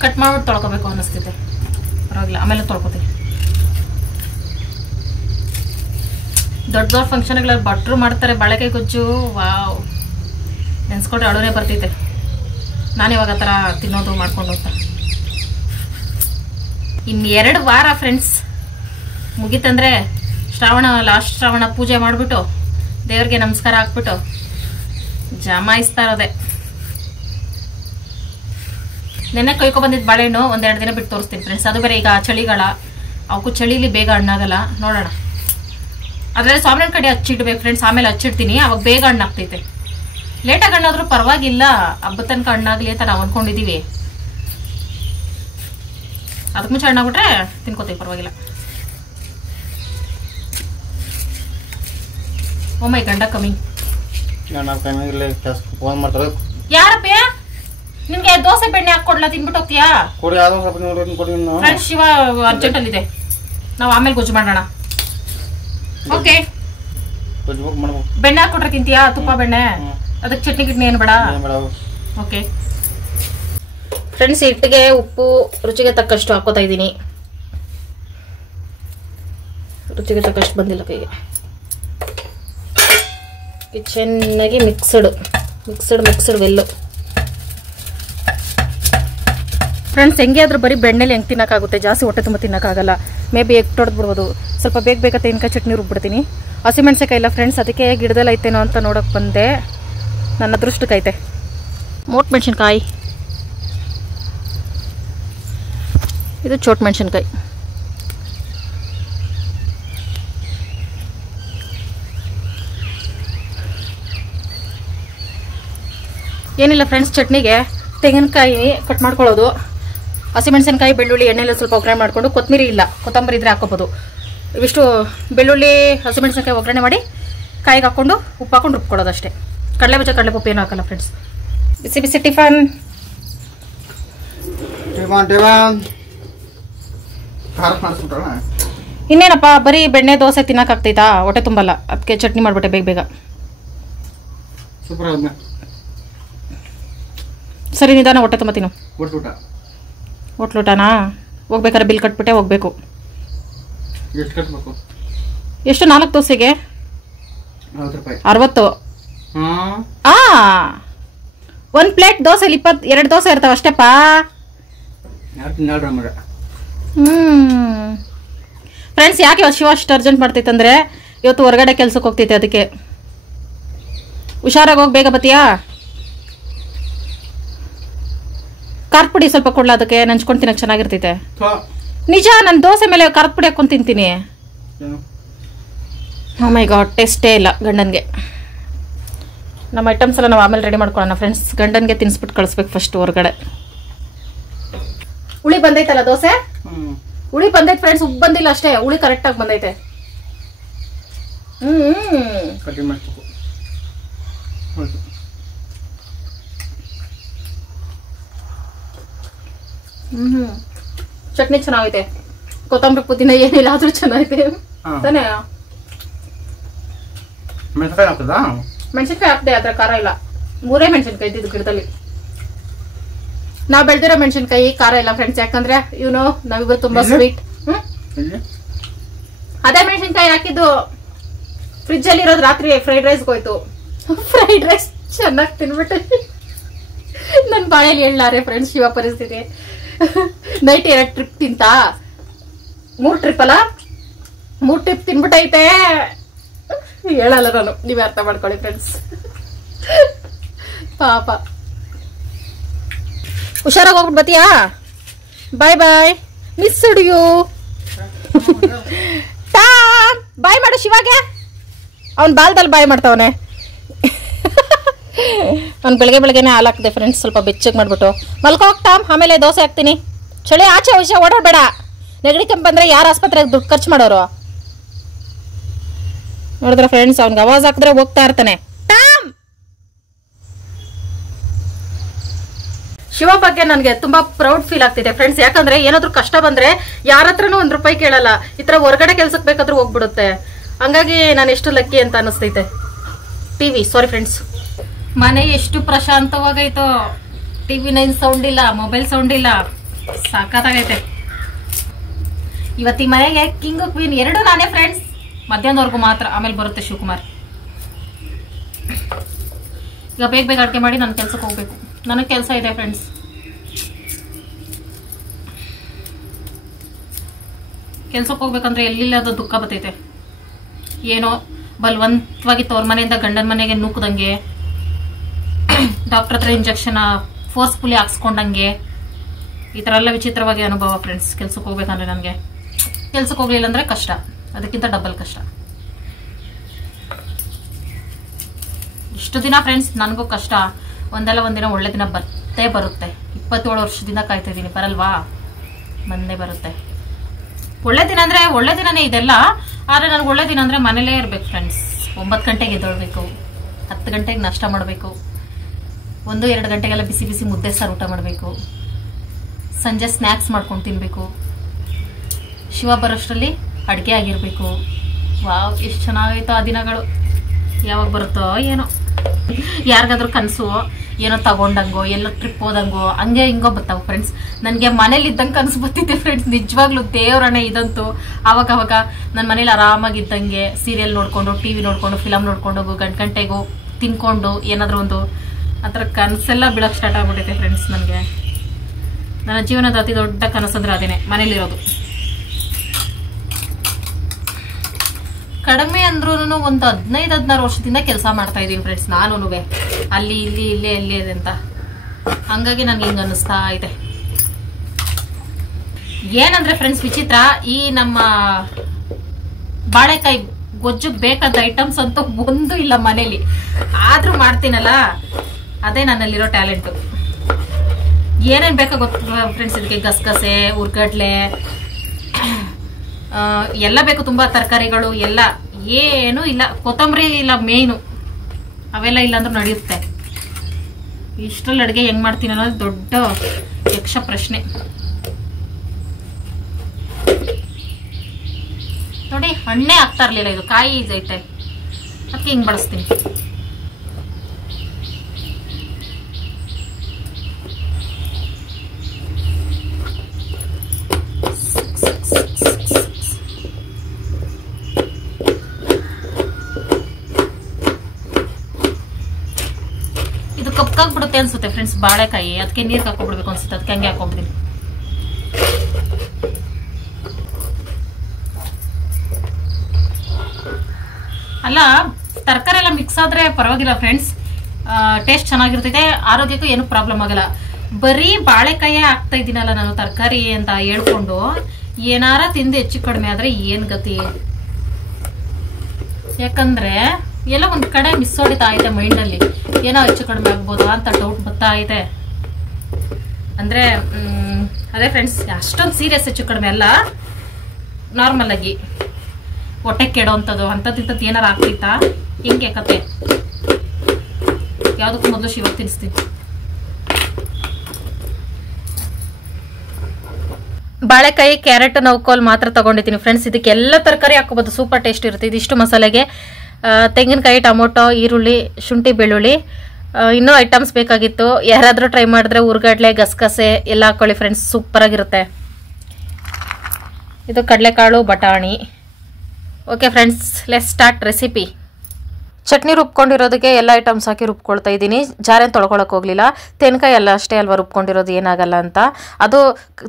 ಕಟ್ ಮಾಡ್ಬಿಟ್ಟು ತೊಳ್ಕೊಬೇಕು ಅನ್ನಿಸ್ತೈತೆ, ಪರವಾಗಿಲ್ಲ ಆಮೇಲೆ ತೊಳ್ಕೊತೀವಿ. ದೊಡ್ಡ ದೊಡ್ಡ ಫಂಕ್ಷನ್ಗಳಲ್ಲಿ ಭಟ್ರು ಮಾಡ್ತಾರೆ ಬಾಳೆಕಾಯಿ ಗೊಜ್ಜು, ವಾವ್ ನೆನ್ಸ್ಕೊಂಡ್ರೆ ಅಳುನೇ ಬರ್ತೈತೆ. ನಾನು ಇವಾಗ ಆ ಥರ ತಿನ್ನೋದು ಮಾಡ್ಕೊಂಡು ಅಂತ. ಇನ್ನು 2 ವಾರ ಫ್ರೆಂಡ್ಸ್ ಮುಗೀತಂದ್ರೆ ಲಾಸ್ಟ್ ಶ್ರಾವಣ ಪೂಜೆ ಮಾಡಿಬಿಟ್ಟು ದೇವ್ರಿಗೆ ನಮಸ್ಕಾರ ಹಾಕ್ಬಿಟ್ಟು ಜಮಾಯಿಸ್ತಾ ಇರೋದೆ. ನೆನ್ನೆ ಕೊಯ್ಕೊ ಬಂದಿದ್ದು ಬಾಳೆಹಣ್ಣು 1-2 ದಿನ ಬಿಟ್ಟು ತೋರಿಸ್ತೀನಿ ಫ್ರೆಂಡ್ಸ್. ಅದು ಬೇರೆ ಈಗ ಚಳಿಗಾಲ, ಅವಕ್ಕೂ ಚಳಿಲಿ ಬೇಗ ಹಣ್ಣಾಗಲ್ಲ. ನೋಡೋಣ, ಅದ್ರಲ್ಲಿ ಸಾಂಬ್ರಾಣಿ ಕಡೆ ಹಚ್ಚಿಡ್ಬೇಕು ಫ್ರೆಂಡ್ಸ್, ಆಮೇಲೆ ಹಚ್ಚಿಡ್ತೀನಿ, ಅವಾಗ ಬೇಗ ಹಣ್ಣಾಗ್ತೈತೆ. ಲೇಟಾಗಿ ಹಣ್ಣಾದ್ರೂ ಪರವಾಗಿಲ್ಲ, ಹಬ್ಬದ ತನಕ ಹಣ್ಣಾಗ್ಲಿ ಅಂತ ನಾವು ಅನ್ಕೊಂಡಿದೀವಿ. ಅದಕ್ಕೆ ಮುಂಚೆ ಹಣ್ಣಾಗ್ಬಿಟ್ರೆ ತಿನ್ಕೋತೀವಿ, ಪರವಾಗಿಲ್ಲ. ಓ ಮೈ ಗಂಡ ಕಮಿಂಗ್. ಯಾರಪ್ಪ ನಿಮ್ಗೆ ದೋಸೆ ಬೆಣ್ಣೆ ಹಾಕೊಡ್ಲಾ, ತಿನ್ಬಿಟ್ಟು ಹೋಗ್ತೀಯಾ ಫ್ರೆಂಡ್ಸ್? ಶಿವ ಅರ್ಜೆಂಟ್ ಅಲ್ಲಿ ಇದೆ, ನಾವು ಆಮೇಲೆ ಗೊಜ್ಜು ಮಾಡೋಣ. ಓಕೆ, ಬೆಣ್ಣೆ ಹಾಕೊಟ್ರೆ ತಿಂತೀಯಾ? ತುಪ್ಪ ಬೆಣ್ಣೆ, ಅದಕ್ಕೆ ಚಟ್ನಿ ಗಿಟ್ನಿ ಏನು ಬೇಡ? ಓಕೆ ಫ್ರೆಂಡ್ಸ್, ಹಿಟ್ಟಿಗೆ ಉಪ್ಪು ರುಚಿಗೆ ತಕ್ಕಷ್ಟು ಹಾಕೋತಾ ಇದ್ದೀನಿ. ರುಚಿಗೆ ತಕ್ಕಷ್ಟು ಬಂದಿಲ್ಲ ಕೈಗೆ. ಚೆನ್ನಾಗಿ ಮಿಕ್ಸ್ಡ್ ವೆಲ್ಲು ಫ್ರೆಂಡ್ಸ್. ಹೆಂಗೆ ಆದ್ರೂ ಬರೀ ಬೆಣ್ಣೆಲಿ ಹೆಂಗೆ ತಿನ್ನೋಕ್ಕಾಗುತ್ತೆ, ಜಾಸ್ತಿ ಹೊಟ್ಟೆ ತುಂಬ ತಿನ್ನೋಕ್ಕಾಗಲ್ಲ. ಮೇ ಬಿ ಎಗ್ ತೊಡೆದು ಬಿಡ್ಬೋದು. ಸ್ವಲ್ಪ ಬೇಗ ತೆಂಗಿನಕಾಯಿ ಚಟ್ನಿ ರುಬ್ಬಿಡ್ತೀನಿ. ಹಸಿಮೆಣ್ಸಿಕಾಯಿ ಇಲ್ಲ ಫ್ರೆಂಡ್ಸ್, ಅದಕ್ಕೆ ಗಿಡದಲ್ಲಿ ಐತೇನೋ ಅಂತ ನೋಡೋಕೆ ಬಂದೆ. ನನ್ನ ಅದೃಷ್ಟಕ್ಕೈತೆ ಮೋಟ್ ಮೆಣಸಿನ್ಕಾಯಿ, ಇದು ಚೋಟ್ ಮೆಣಸಿನ್ಕಾಯಿ. ಏನಿಲ್ಲ ಫ್ರೆಂಡ್ಸ್, ಚಟ್ನಿಗೆ ತೆಂಗಿನಕಾಯಿ ಕಟ್ ಮಾಡ್ಕೊಳ್ಳೋದು, ಹಸಿಮೆಣಸಿನ್ಕಾಯಿ, ಬೆಳ್ಳುಳ್ಳಿ ಎಣ್ಣೆಲ್ಲ ಸ್ವಲ್ಪ ಒಗ್ಗರಣೆ ಮಾಡಿಕೊಂಡು, ಕೊತ್ತಂಬರಿ ಇಲ್ಲ ಕೊತ್ತಂಬರಿ ಇದ್ರೆ ಹಾಕೋಬೋದು. ಇವಿಷ್ಟು ಬೆಳ್ಳುಳ್ಳಿ ಹಸಿಮೆಣಸಿನ್ಕಾಯಿ ಒಗ್ಗರಣೆ ಮಾಡಿ ಕಾಯಿಗೆ ಹಾಕೊಂಡು ಉಪ್ಪು ಹಾಕೊಂಡು ರುಬ್ಕೊಳ್ಳೋದು ಅಷ್ಟೇ. ಕಡಲೆಪಪ್ಪು ಏನು ಹಾಕಲ್ಲ ಫ್ರೆಂಡ್ಸ್. ಬಿಸಿ ಟಿಫನ್. ಇನ್ನೇನಪ್ಪ, ಬರೀ ಬೆಣ್ಣೆ ದೋಸೆ ತಿನ್ನಕ್ಕಾಗ್ತೈತಾ? ಹೊಟ್ಟೆ ತುಂಬಲ್ಲ, ಅದಕ್ಕೆ ಚಟ್ನಿ ಮಾಡ್ಬಿಟ್ಟೆ ಬೇಗ. ಸರಿ, ನಿಧಾನ, ಹೊಟ್ಟೆ ತುಂಬ ತಿನ್ನು. ಹೋಟ್ಲೂಟನಾ? ಹೋಗ್ಬೇಕಾದ್ರೆ ಬಿಲ್ ಕಟ್ಬಿಟ್ಟೆ ಹೋಗ್ಬೇಕು. ಎಷ್ಟು 4 ದೋಸೆಗೆ? 60. 1 ಪ್ಲೇಟ್ ದೋಸೆಲಿ 22 ದೋಸೆ ಇರ್ತಾವ ಅಷ್ಟೇಪ್ಪ. ಫ್ರೆಂಡ್ಸ್, ಯಾಕೆ ಇವತ್ತು ಶಿವ ಅಷ್ಟು ಅರ್ಜೆಂಟ್ ಮಾಡ್ತೈತಂದ್ರೆ ಇವತ್ತು ಹೊರಗಡೆ ಕೆಲ್ಸಕ್ಕೆ ಹೋಗ್ತೈತೆ, ಅದಕ್ಕೆ ಹುಷಾರಾಗಿ ಹೋಗಿ ಬೇಗ ಬತ್ತೀಯಾ? ಖಾರದ ಪುಡಿ ಸ್ವಲ್ಪ ಕೊಡ್ಲ, ಅದಕ್ಕೆ ನಂಚ್ಕೊಂಡು ತಿನ್ನಕ್ಕೆ ಚೆನ್ನಾಗಿರ್ತೈತೆ. ನಿಜ, ನಾನು ದೋಸೆ ಮೇಲೆ ಖಾರದ ಪುಡಿ ಹಾಕೊಂಡು ತಿಂತೀನಿ. ಓ ಮೈ ಗಾಡ್, ಟೇಸ್ಟೇ ಇಲ್ಲ ಗಂಡನ್ಗೆ. ನಮ್ಮ ಐಟಮ್ಸ್ ಎಲ್ಲ ನಾವು ಆಮೇಲೆ ರೆಡಿ ಮಾಡ್ಕೊಳ್ಳೋಣ ಫ್ರೆಂಡ್ಸ್. ಗಂಡನ್ಗೆ ತಿನ್ಸ್ಬಿಟ್ಟು ಕಳಿಸ್ಬೇಕು ಫಸ್ಟ್ ಹೊರಗಡೆ. ಹುಳಿ ಬಂದೈತಲ್ಲ ದೋಸೆ? ಹುಳಿ ಬಂದೈತೆ ಫ್ರೆಂಡ್ಸ್, ಉಪ್ಪು ಬಂದಿಲ್ಲ ಅಷ್ಟೇ, ಹುಳಿ ಕರೆಕ್ಟಾಗಿ ಬಂದೈತೆ. ಚಟ್ನಿ ಚೆನ್ನಾಗೈತೆ, ಕೊತ್ತಂಬರಿ ಪುದೀನ ಏನಿಲ್ಲ ಆದ್ರೂ ಚೆನ್ನಾಗೈತೆ ತಾನೇ. ಮೆಣಸಿನ್ಕಾಯಿ ಹಾಕ್ದೆ, ಅದ್ರ ಖಾರ ಇಲ್ಲ. 3 ಮೆಣಸಿನ್ಕಾಯಿ ಇದ್ದಿದ್ದು ಗಿಡದಲ್ಲಿ. ನಾವ್ ಬೆಳ್ದಿರೋ ಮೆಣಸಿನ್ಕಾಯಿ ಖಾರ ಇಲ್ಲ ಫ್ರೆಂಡ್ಸ್, ಯಾಕಂದ್ರೆ ಇವನು ನಾವಿಬ್ಬರು ತುಂಬಾ ಸ್ವೀಟ್. ಅದೇ ಮೆಣಸಿನ್ಕಾಯಿ ಹಾಕಿದ್ದು ಫ್ರಿಜ್ ಅಲ್ಲಿ ಇರೋದು, ರಾತ್ರಿ ಫ್ರೈಡ್ ರೈಸ್ಗೆ ಹೋಯ್ತು. ಫ್ರೈಡ್ ರೈಸ್ ಚೆನ್ನಾಗಿ ತಿನ್ಬಿಟ್ಟೆ. ನನ್ ಬಾಯಲ್ಲಿ ಹೇಳಲಾರೆ ಫ್ರೆಂಡ್ಸ್ ಶಿವ ಪರಿಸ್ಥಿತಿ. ನೈಟ್ 2 ಟ್ರಿಪ್ ತಿಂತ, 3 ಟ್ರಿಪ್ ಅಲ್ಲ, 3 ಟ್ರಿಪ್ ತಿನ್ಬಿಟ್ಟೈತೆ. ಹೇಳಲ್ಲ ನಾನು, ನೀವೇ ಅರ್ಥ ಮಾಡ್ಕೊಳ್ಳಿ ಫ್ರೆಂಡ್ಸ್. ಪಾಪ. ಹುಷಾರಾಗಿ ಹೋಗ್ಬಿಟ್ಟು ಬತ್ತೀಯಾ? ಬಾಯ್, ಮಿಸ್ ಯು. ಬಾಯ್ ಮಾಡು ಶಿವಾಗೆ, ಅವನ್ ಬಾಲ್ದಲ್ಲಿ ಬಾಯ್ ಮಾಡ್ತಾವನೆ. ನಾನು ಬೆಳಗ್ಗೆನೇ ಹಾಲು ಹಾಕಿದೆ ಫ್ರೆಂಡ್ಸ್, ಸ್ವಲ್ಪ ಬೆಚ್ಚಗೆ ಮಾಡಿಬಿಟ್ಟು. ಮಲ್ಕೋಗ್ತಾಮ್, ಆಮೇಲೆ ದೋಸೆ ಹಾಕ್ತೀನಿ. ಚಳಿ ಆಚೆ ವಿಷಯ ಓಡಾಡಬೇಡ. ನೆಗಡಿ ಕೆಮ್ಮು ಬಂದರೆ ಯಾರು ಆಸ್ಪತ್ರೆಗೆ ದುಡ್ಡು ಖರ್ಚು ಮಾಡೋರು? ನೋಡಿದ್ರೆ ಫ್ರೆಂಡ್ಸ್, ಅವ್ನಿಗೆ ಆವಾಜ್ ಹಾಕಿದ್ರೆ ಹೋಗ್ತಾ ಇರ್ತಾನೆ. ಶಿವ ಬಗ್ಗೆ ನನಗೆ ತುಂಬಾ ಪ್ರೌಡ್ ಫೀಲ್ ಆಗ್ತಿದೆ ಫ್ರೆಂಡ್ಸ್. ಯಾಕಂದ್ರೆ ಏನಾದ್ರು ಕಷ್ಟ ಬಂದ್ರೆ ಯಾರ ಹತ್ರನೂ ₹1 ಕೇಳಲ್ಲ. ಈ ತರ ಹೊರಗಡೆ ಕೆಲ್ಸಕ್ಕೆ ಬೇಕಾದ್ರೂ ಹೋಗ್ಬಿಡುತ್ತೆ. ಹಂಗಾಗಿ ನಾನು ಎಷ್ಟು ಲಕ್ಕಿ ಅಂತ ಅನಿಸ್ತೈತೆ. Sorry friends. ಮನೆ ಎಷ್ಟು ಪ್ರಶಾಂತವಾಗೈತೋ. ಟಿವಿ 9 ಸೌಂಡ್ ಇಲ್ಲ, ಮೊಬೈಲ್ ಸೌಂಡ್ ಇಲ್ಲ, ಸಾಕಾಗೈತೆ. ಇವತ್ತಿ ಮನೆಗೆ ಕಿಂಗ್ ಕ್ವೀನ್ 2 ನಾನೇ ಫ್ರೆಂಡ್ಸ್. ಮಧ್ಯಾಹ್ನವರೆಗೂ ಮಾತ್ರ, ಆಮೇಲೆ ಬರುತ್ತೆ ಶಿವಕುಮಾರ್. ಈಗ ಬೇಗ ಅಡುಗೆ ಮಾಡಿ ನಾನು ಕೆಲ್ಸಕ್ಕೆ ಹೋಗ್ಬೇಕು. ನನಗೆ ಕೆಲಸ ಇದೆ ಫ್ರೆಂಡ್ಸ್. ಕೆಲ್ಸಕ್ಕೆ ಹೋಗ್ಬೇಕಂದ್ರೆ ಎಲ್ಲಿಲ್ಲದ ದುಃಖ ಬರ್ತೈತೆ. ಏನೋ ಬಲವಂತವಾಗಿ ತವ್ರ ಮನೆಯಿಂದ ಗಂಡನ ಮನೆಗೆ ನೂಕದಂಗೆ, ಡಾಕ್ಟರ್ ಹತ್ರ ಇಂಜೆಕ್ಷನ್ ಫೋರ್ಸ್ಫುಲಿ ಹಾಕ್ಸ್ಕೊಂಡಂಗೆ, ಈ ಥರ ಎಲ್ಲ ವಿಚಿತ್ರವಾಗಿ ಅನುಭವ ಫ್ರೆಂಡ್ಸ್. ಕೆಲ್ಸಕ್ಕೆ ಹೋಗ್ಬೇಕಂದ್ರೆ ನನಗೆ ಕೆಲ್ಸಕ್ಕೆ ಹೋಗ್ಲಿಲ್ಲ ಅಂದ್ರೆ ಕಷ್ಟ, ಅದಕ್ಕಿಂತ ಡಬಲ್ ಕಷ್ಟ. ಇಷ್ಟು ದಿನ ಫ್ರೆಂಡ್ಸ್ ನನಗೂ ಕಷ್ಟ, ಒಂದಲ್ಲ ಒಂದಿನ ಒಳ್ಳೆ ದಿನ ಬರುತ್ತೆ. 27 ವರ್ಷದಿಂದ ಕಾಯ್ತಾ ಇದ್ದೀನಿ, ಬರಲ್ವಾ? ಬಂದೇ ಬರುತ್ತೆ. ಒಳ್ಳೆ ದಿನ ಅಂದ್ರೆ ಒಳ್ಳೆ ದಿನನೇ ಇದೆಲ್ಲ. ಆದ್ರೆ ನನಗೆ ಒಳ್ಳೆ ದಿನ ಅಂದ್ರೆ ಮನೇಲೇ ಇರ್ಬೇಕು ಫ್ರೆಂಡ್ಸ್. 9 ಗಂಟೆಗೆ ಎದ್ದೊಳ್ಬೇಕು, 10 ಗಂಟೆಗೆ ನಾಷ್ಟ ಮಾಡಬೇಕು, 1-2 ಗಂಟೆಗೆಲ್ಲ ಬಿಸಿ ಬಿಸಿ ಮುದ್ದೆ ಸಾರು ಊಟ ಮಾಡಬೇಕು, ಸಂಜೆ ಸ್ನ್ಯಾಕ್ಸ್ ಮಾಡ್ಕೊಂಡು ತಿನ್ಬೇಕು, ಶಿವ ಬರೋಷ್ಟರಲ್ಲಿ ಅಡುಗೆ ಆಗಿರ್ಬೇಕು. ವಾವ್, ಎಷ್ಟು ಚೆನ್ನಾಗೈತೋ ಆ ದಿನಗಳು. ಯಾವಾಗ ಬರುತ್ತೋ ಏನೋ. ಯಾರಿಗಾದ್ರೂ ಕನಸು ಏನೋ ತಗೊಂಡಂಗೋ, ಎಲ್ಲೋ ಟ್ರಿಪ್ ಹೋದಂಗೋ, ಹಂಗೆ ಹಿಂಗೋ ಬರ್ತಾವ ಫ್ರೆಂಡ್ಸ್. ನನಗೆ ಮನೇಲಿ ಇದ್ದಂಗೆ ಕನಸು ಬರ್ತಿದ್ದೆ ಫ್ರೆಂಡ್ಸ್. ನಿಜವಾಗ್ಲೂ ದೇವ್ರಣೆ ಇದಂತೂ. ಅವಾಗ ನನ್ನ ಮನೇಲಿ ಆರಾಮಾಗಿದ್ದಂಗೆ ಸೀರಿಯಲ್ ನೋಡ್ಕೊಂಡು, ಟಿವಿ ನೋಡ್ಕೊಂಡು, ಫಿಲಮ್ ನೋಡ್ಕೊಂಡು, ಗಂಟೆಗೂ ತಿನ್ಕೊಂಡು ಏನಾದ್ರೂ ಒಂದು ಆ ಥರ ಕನಸೆಲ್ಲ ಬೀಳಕ್ಕೆ ಸ್ಟಾರ್ಟ್ ಆಗ್ಬಿಟ್ಟೈತೆ ಫ್ರೆಂಡ್ಸ್. ನನಗೆ ನನ್ನ ಜೀವನದ ಅತಿ ದೊಡ್ಡ ಕನಸಂದ್ರೆ ಅದೇನೆ, ಮನೇಲಿರೋದು. ಕಡಿಮೆ ಅಂದ್ರೂ ಒಂದು 15-16 ವರ್ಷದಿಂದ ಕೆಲಸ ಮಾಡ್ತಾ ಇದ್ದೀನಿ ಫ್ರೆಂಡ್ಸ್. ನಾನು ಅಲ್ಲಿ ಇಲ್ಲಿ ಅಂತ. ಹಂಗಾಗಿ ನನ್ಗೆ ಹಿಂಗ ಅನ್ನಿಸ್ತಾ ಇದೆ. ಏನಂದ್ರೆ ಫ್ರೆಂಡ್ಸ್ ವಿಚಿತ್ರ, ಈ ನಮ್ಮ ಬಾಳೆಕಾಯಿ ಗೊಜ್ಜು ಬೇಕಾದ ಐಟಮ್ಸ್ ಅಂತೂ ಒಂದು ಇಲ್ಲ ಮನೇಲಿ. ಆದ್ರೂ ಮಾಡ್ತೀನಲ್ಲ, ಅದೇ ನನ್ನಲ್ಲಿರೋ ಟ್ಯಾಲೆಂಟ್. ಏನೇನ್ ಬೇಕಾ ಗೊತ್ತ ಫ್ರೆಂಡ್ಸ್ ಇದಕ್ಕೆ? ಗಸಗಸೆ, ಉರ್ಗಡ್ಲೆ ಎಲ್ಲ ಬೇಕು, ತುಂಬಾ ತರಕಾರಿಗಳು ಎಲ್ಲ. ಏನು ಇಲ್ಲ, ಕೊತ್ತಂಬರಿ ಇಲ್ಲ ಮೇಯ್ನು, ಅವೆಲ್ಲ ಇಲ್ಲ ಅಂದ್ರೂ ನಡೆಯುತ್ತೆ. ಇಷ್ಟರಲ್ಲಿ ಅಡುಗೆ ಹೆಂಗ್ ಮಾಡ್ತೀನಿ ಅನ್ನೋದು ದೊಡ್ಡ ಯಕ್ಷ ಪ್ರಶ್ನೆ. ನೋಡಿ, ಹಣ್ಣೆ ಆಗ್ತಾ ಇರ್ಲಿಲ್ಲ, ಇದು ಕಾಯಿ ಇದೈತೆ, ಅದಕ್ಕೆ ಹಿಂಗ್ ಬಳಸ್ತೀನಿ. ಕಪ್ಪಾಗ್ಬಿಡುತ್ತೆ ಅನ್ಸುತ್ತೆ ಫ್ರೆಂಡ್ಸ್ ಬಾಳೆಕಾಯಿ, ಅದಕ್ಕೆ ನೀರ್ ಹಾಕೊಂಡ್ಬಿಡ್ಬೇಕು ಅನ್ಸುತ್ತೆ, ಅದಕ್ಕೆ ಹಂಗೆ ಹಾಕೊಂಡ್ಬಿಡ್ತೀನಿ. ಅಲ್ಲ, ತರಕಾರಿ ಎಲ್ಲ ಮಿಕ್ಸ್ ಆದ್ರೆ ಪರವಾಗಿಲ್ಲ ಫ್ರೆಂಡ್ಸ್, ಟೇಸ್ಟ್ ಚೆನ್ನಾಗಿರ್ತೈತೆ, ಆರೋಗ್ಯಕ್ಕೂ ಏನು ಪ್ರಾಬ್ಲಮ್ ಆಗಲ್ಲ. ಬರೀ ಬಾಳೆಕಾಯಿ ಹಾಕ್ತಾ ಇದ್ದೀನಲ್ಲ ನಾನು ತರಕಾರಿ ಅಂತ ಹೇಳ್ಕೊಂಡು, ಏನಾರ ತಿಂದು ಹೆಚ್ಚು ಕಡಿಮೆ ಆದ್ರೆ ಏನ್ ಗತಿ? ಯಾಕಂದ್ರೆ ಎಲ್ಲ ಒಂದ್ ಕಡೆ ಮಿಸ್ ಹೊಡಿತಾ ಐತೆ ಮೈಂಡ್ ಅಲ್ಲಿ, ಏನೋ ಹೆಚ್ಚು ಕಡಿಮೆ ಆಗ್ಬೋದು ಅಂತ ಡೌಟ್ ಬರ್ತಾ ಐತೆ. ಅಂದ್ರೆ ಅದೇ ಫ್ರೆಂಡ್ಸ್, ಅಷ್ಟೊಂದು ಸೀರಿಯಸ್ ಹೆಚ್ಚು ಕಡಿಮೆ ಅಲ್ಲ, ನಾರ್ಮಲ್ ಆಗಿ ಹೊಟ್ಟೆ ಕೆಡೋಂಥದ್ದು ಅಂಥದ್ದು ಏನಾರ ಆಗ್ತೈತಾ? ಹಿಂಗೆ ಕತೆ. ಯಾವ್ದಕ್ಕೂ ಮೊದಲು ಶಿವ ತಿನ್ನಿಸ್ತೀನಿ. ಬಾಳೆಕಾಯಿ, ಕ್ಯಾರೆಟ್, ನೌಕೋಲ್ ಮಾತ್ರ ತಗೊಂಡಿದ್ದೀನಿ ಫ್ರೆಂಡ್ಸ್. ಇದಕ್ಕೆ ಎಲ್ಲ ತರಕಾರಿ ಹಾಕೋಬಹುದು, ಸೂಪರ್ ಟೇಸ್ಟ್ ಇರುತ್ತೆ. ಇದಿಷ್ಟು ಮಸಾಲೆಗೆ ತೆಂಗಿನಕಾಯಿ, ಟೊಮೊಟೊ, ಈರುಳ್ಳಿ, ಶುಂಠಿ, ಬೆಳ್ಳುಳ್ಳಿ, ಇನ್ನೂ ಐಟಮ್ಸ್ ಬೇಕಾಗಿತ್ತು. ಯಾರಾದರೂ ಟ್ರೈ ಮಾಡಿದ್ರೆ ಉರ್ಗಡ್ಲೆ, ಗಸಗಸೆ ಎಲ್ಲ ಹಾಕೊಳ್ಳಿ ಫ್ರೆಂಡ್ಸ್, ಸೂಪರ್ ಆಗಿರುತ್ತೆ. ಇದು ಕಡಲೆಕಾಳು, ಬಟಾಣಿ. Okay friends, let's start recipe. Chutney ರುಬ್ಕೊಂಡಿರೋದಕ್ಕೆ ಎಲ್ಲ ಐಟಮ್ಸ್ ಹಾಕಿ ರುಬ್ಕೊಳ್ತಾ ಇದ್ದೀನಿ. ಜಾರೇನು ತೊಳ್ಕೊಳಕ್ಕೆ ಹೋಗಲಿಲ್ಲ. ತೆಂಗಿನಕಾಯಿ ಎಲ್ಲ ಅಷ್ಟೇ ಅಲ್ವಾ ರುಬ್ಕೊಂಡಿರೋದು, ಏನಾಗಲ್ಲ ಅಂತ. ಅದು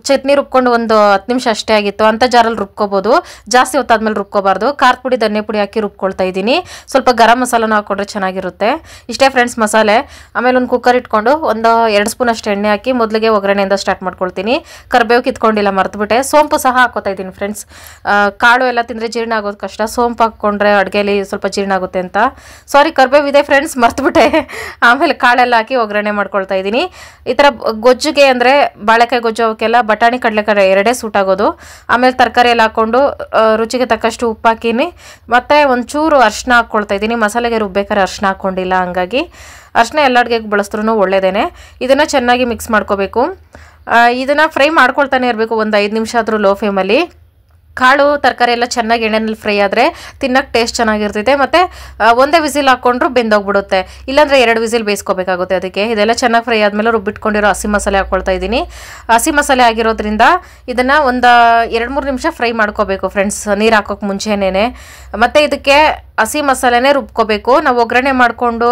ಚಟ್ನಿ ರುಬ್ಕೊಂಡು ಒಂದು 10 ನಿಮಿಷ ಅಷ್ಟೇ ಆಗಿತ್ತು. ಅಂಥ ಜಾರಲ್ಲಿ ರುಬ್ಕೋಬೋದು, ಜಾಸ್ತಿ ಹೊತ್ತಾದ್ಮೇಲೆ ರುಬ್ಕೋಬಾರ್ದು. ಖಾರದ ಪುಡಿ, ಧನ್ಯ ಪುಡಿ ಹಾಕಿ ರುಬ್ಕೊಳ್ತಾ ಇದ್ದೀನಿ. ಸ್ವಲ್ಪ ಗರಂ ಮಸಾಲನ ಹಾಕ್ಕೊಂಡ್ರೆ ಚೆನ್ನಾಗಿರುತ್ತೆ. ಇಷ್ಟೇ ಫ್ರೆಂಡ್ಸ್ ಮಸಾಲೆ. ಆಮೇಲೆ ಒಂದು ಕುಕ್ಕರ್ ಇಟ್ಕೊಂಡು ಒಂದು 2 ಸ್ಪೂನ್ ಅಷ್ಟು ಎಣ್ಣೆ ಹಾಕಿ ಮೊದಲಿಗೆ ಒಗ್ಗರಣೆಯಿಂದ ಸ್ಟಾರ್ಟ್ ಮಾಡ್ಕೊಳ್ತೀನಿ. ಕರಿಬೇವು ಕಿತ್ಕೊಂಡಿಲ್ಲ, ಮರ್ತುಬಿಟ್ಟೆ. ಸೋಂಪು ಸಹ ಹಾಕೋತಾ ಇದ್ದೀನಿ ಫ್ರೆಂಡ್ಸ್. ಕಾಳು ಎಲ್ಲ ತಿಂದರೆ ಜೀರ್ಣ ಆಗೋದು ಕಷ್ಟ, ಸೋಂಪು ಹಾಕ್ಕೊಂಡ್ರೆ ಅಡುಗೆಯಲ್ಲಿ ಸ್ವಲ್ಪ ಜೀರ್ಣ ಆಗುತ್ತೆ ಅಂತ ಸಾರಿ ಕರ್ಬೇವಿದೆ ಫ್ರೆಂಡ್ಸ್, ಮರ್ತುಬಿಟ್ಟೆ. ಆಮೇಲೆ ಕಾಳೆಲ್ಲ ಹಾಕಿ ಒಗ್ಗರಣೆ ಮಾಡ್ಕೊಳ್ತಾ ಇದ್ದೀನಿ. ಈ ಥರ ಗೊಜ್ಜಿಗೆ ಅಂದರೆ ಬಾಳೆಕಾಯಿ ಗೊಜ್ಜು ಅವಕ್ಕೆಲ್ಲ ಬಟಾಣಿ ಕಡಲೆಕಾಯಿ ಎರಡೇ ಸೂಟ್ ಆಗೋದು. ಆಮೇಲೆ ತರಕಾರಿ ಎಲ್ಲ ಹಾಕ್ಕೊಂಡು ರುಚಿಗೆ ತಕ್ಕಷ್ಟು ಉಪ್ಪು ಹಾಕಿನಿ, ಮತ್ತು ಒಂಚೂರು ಅರಿಶಿನ ಹಾಕ್ಕೊಳ್ತಾ ಇದ್ದೀನಿ. ಮಸಾಲೆಗೆ ರುಬ್ಬೇಕಾದ್ರೆ ಅರಿಶಿನ ಹಾಕ್ಕೊಂಡಿಲ್ಲ, ಹಂಗಾಗಿ ಅರಿಶಿನ ಎಲ್ಲ ಅಡುಗೆಗೆ ಬಳಸಿದ್ರೂ ಒಳ್ಳೆಯದೇ. ಇದನ್ನು ಚೆನ್ನಾಗಿ ಮಿಕ್ಸ್ ಮಾಡ್ಕೋಬೇಕು. ಇದನ್ನು ಫ್ರೈ ಮಾಡ್ಕೊಳ್ತಾನೆ ಇರಬೇಕು, ಒಂದು 5 ನಿಮಿಷ ಆದರೂ ಲೋ ಫ್ಲೇಮಲ್ಲಿ. ಕಾಳು ತರಕಾರಿ ಎಲ್ಲ ಚೆನ್ನಾಗಿ ಎಣ್ಣೆನಲ್ಲಿ ಫ್ರೈ ಆದರೆ ತಿನ್ನೋಕ್ಕೆ ಟೇಸ್ಟ್ ಚೆನ್ನಾಗಿರ್ತೈತೆ. ಮತ್ತು ಒಂದೇ ವಿಸಿಲ್ ಹಾಕ್ಕೊಂಡ್ರು ಬೆಂದೋಗ್ಬಿಡುತ್ತೆ, ಇಲ್ಲಾಂದರೆ 2 ವಿಸಿಲ್ ಬೇಯಿಸ್ಕೋಬೇಕಾಗುತ್ತೆ. ಅದಕ್ಕೆ ಇದೆಲ್ಲ ಚೆನ್ನಾಗಿ ಫ್ರೈ ಆದಮೇಲೆ ರುಬ್ಬಿಟ್ಕೊಂಡಿರೋ ಹಸಿ ಮಸಾಲೆ ಹಾಕ್ಕೊಳ್ತಾ ಇದ್ದೀನಿ. ಹಸಿ ಮಸಾಲೆ ಆಗಿರೋದ್ರಿಂದ ಇದನ್ನು ಒಂದು 2-3 ನಿಮಿಷ ಫ್ರೈ ಮಾಡ್ಕೋಬೇಕು ಫ್ರೆಂಡ್ಸ್, ನೀರು ಹಾಕೋಕ್ಕೆ ಮುಂಚೆನೇ. ಮತ್ತು ಇದಕ್ಕೆ ಹಸಿ ಮಸಾಲೆನೇ ರುಬ್ಕೋಬೇಕು. ನಾವು ಒಗ್ಗರಣೆ ಮಾಡಿಕೊಂಡು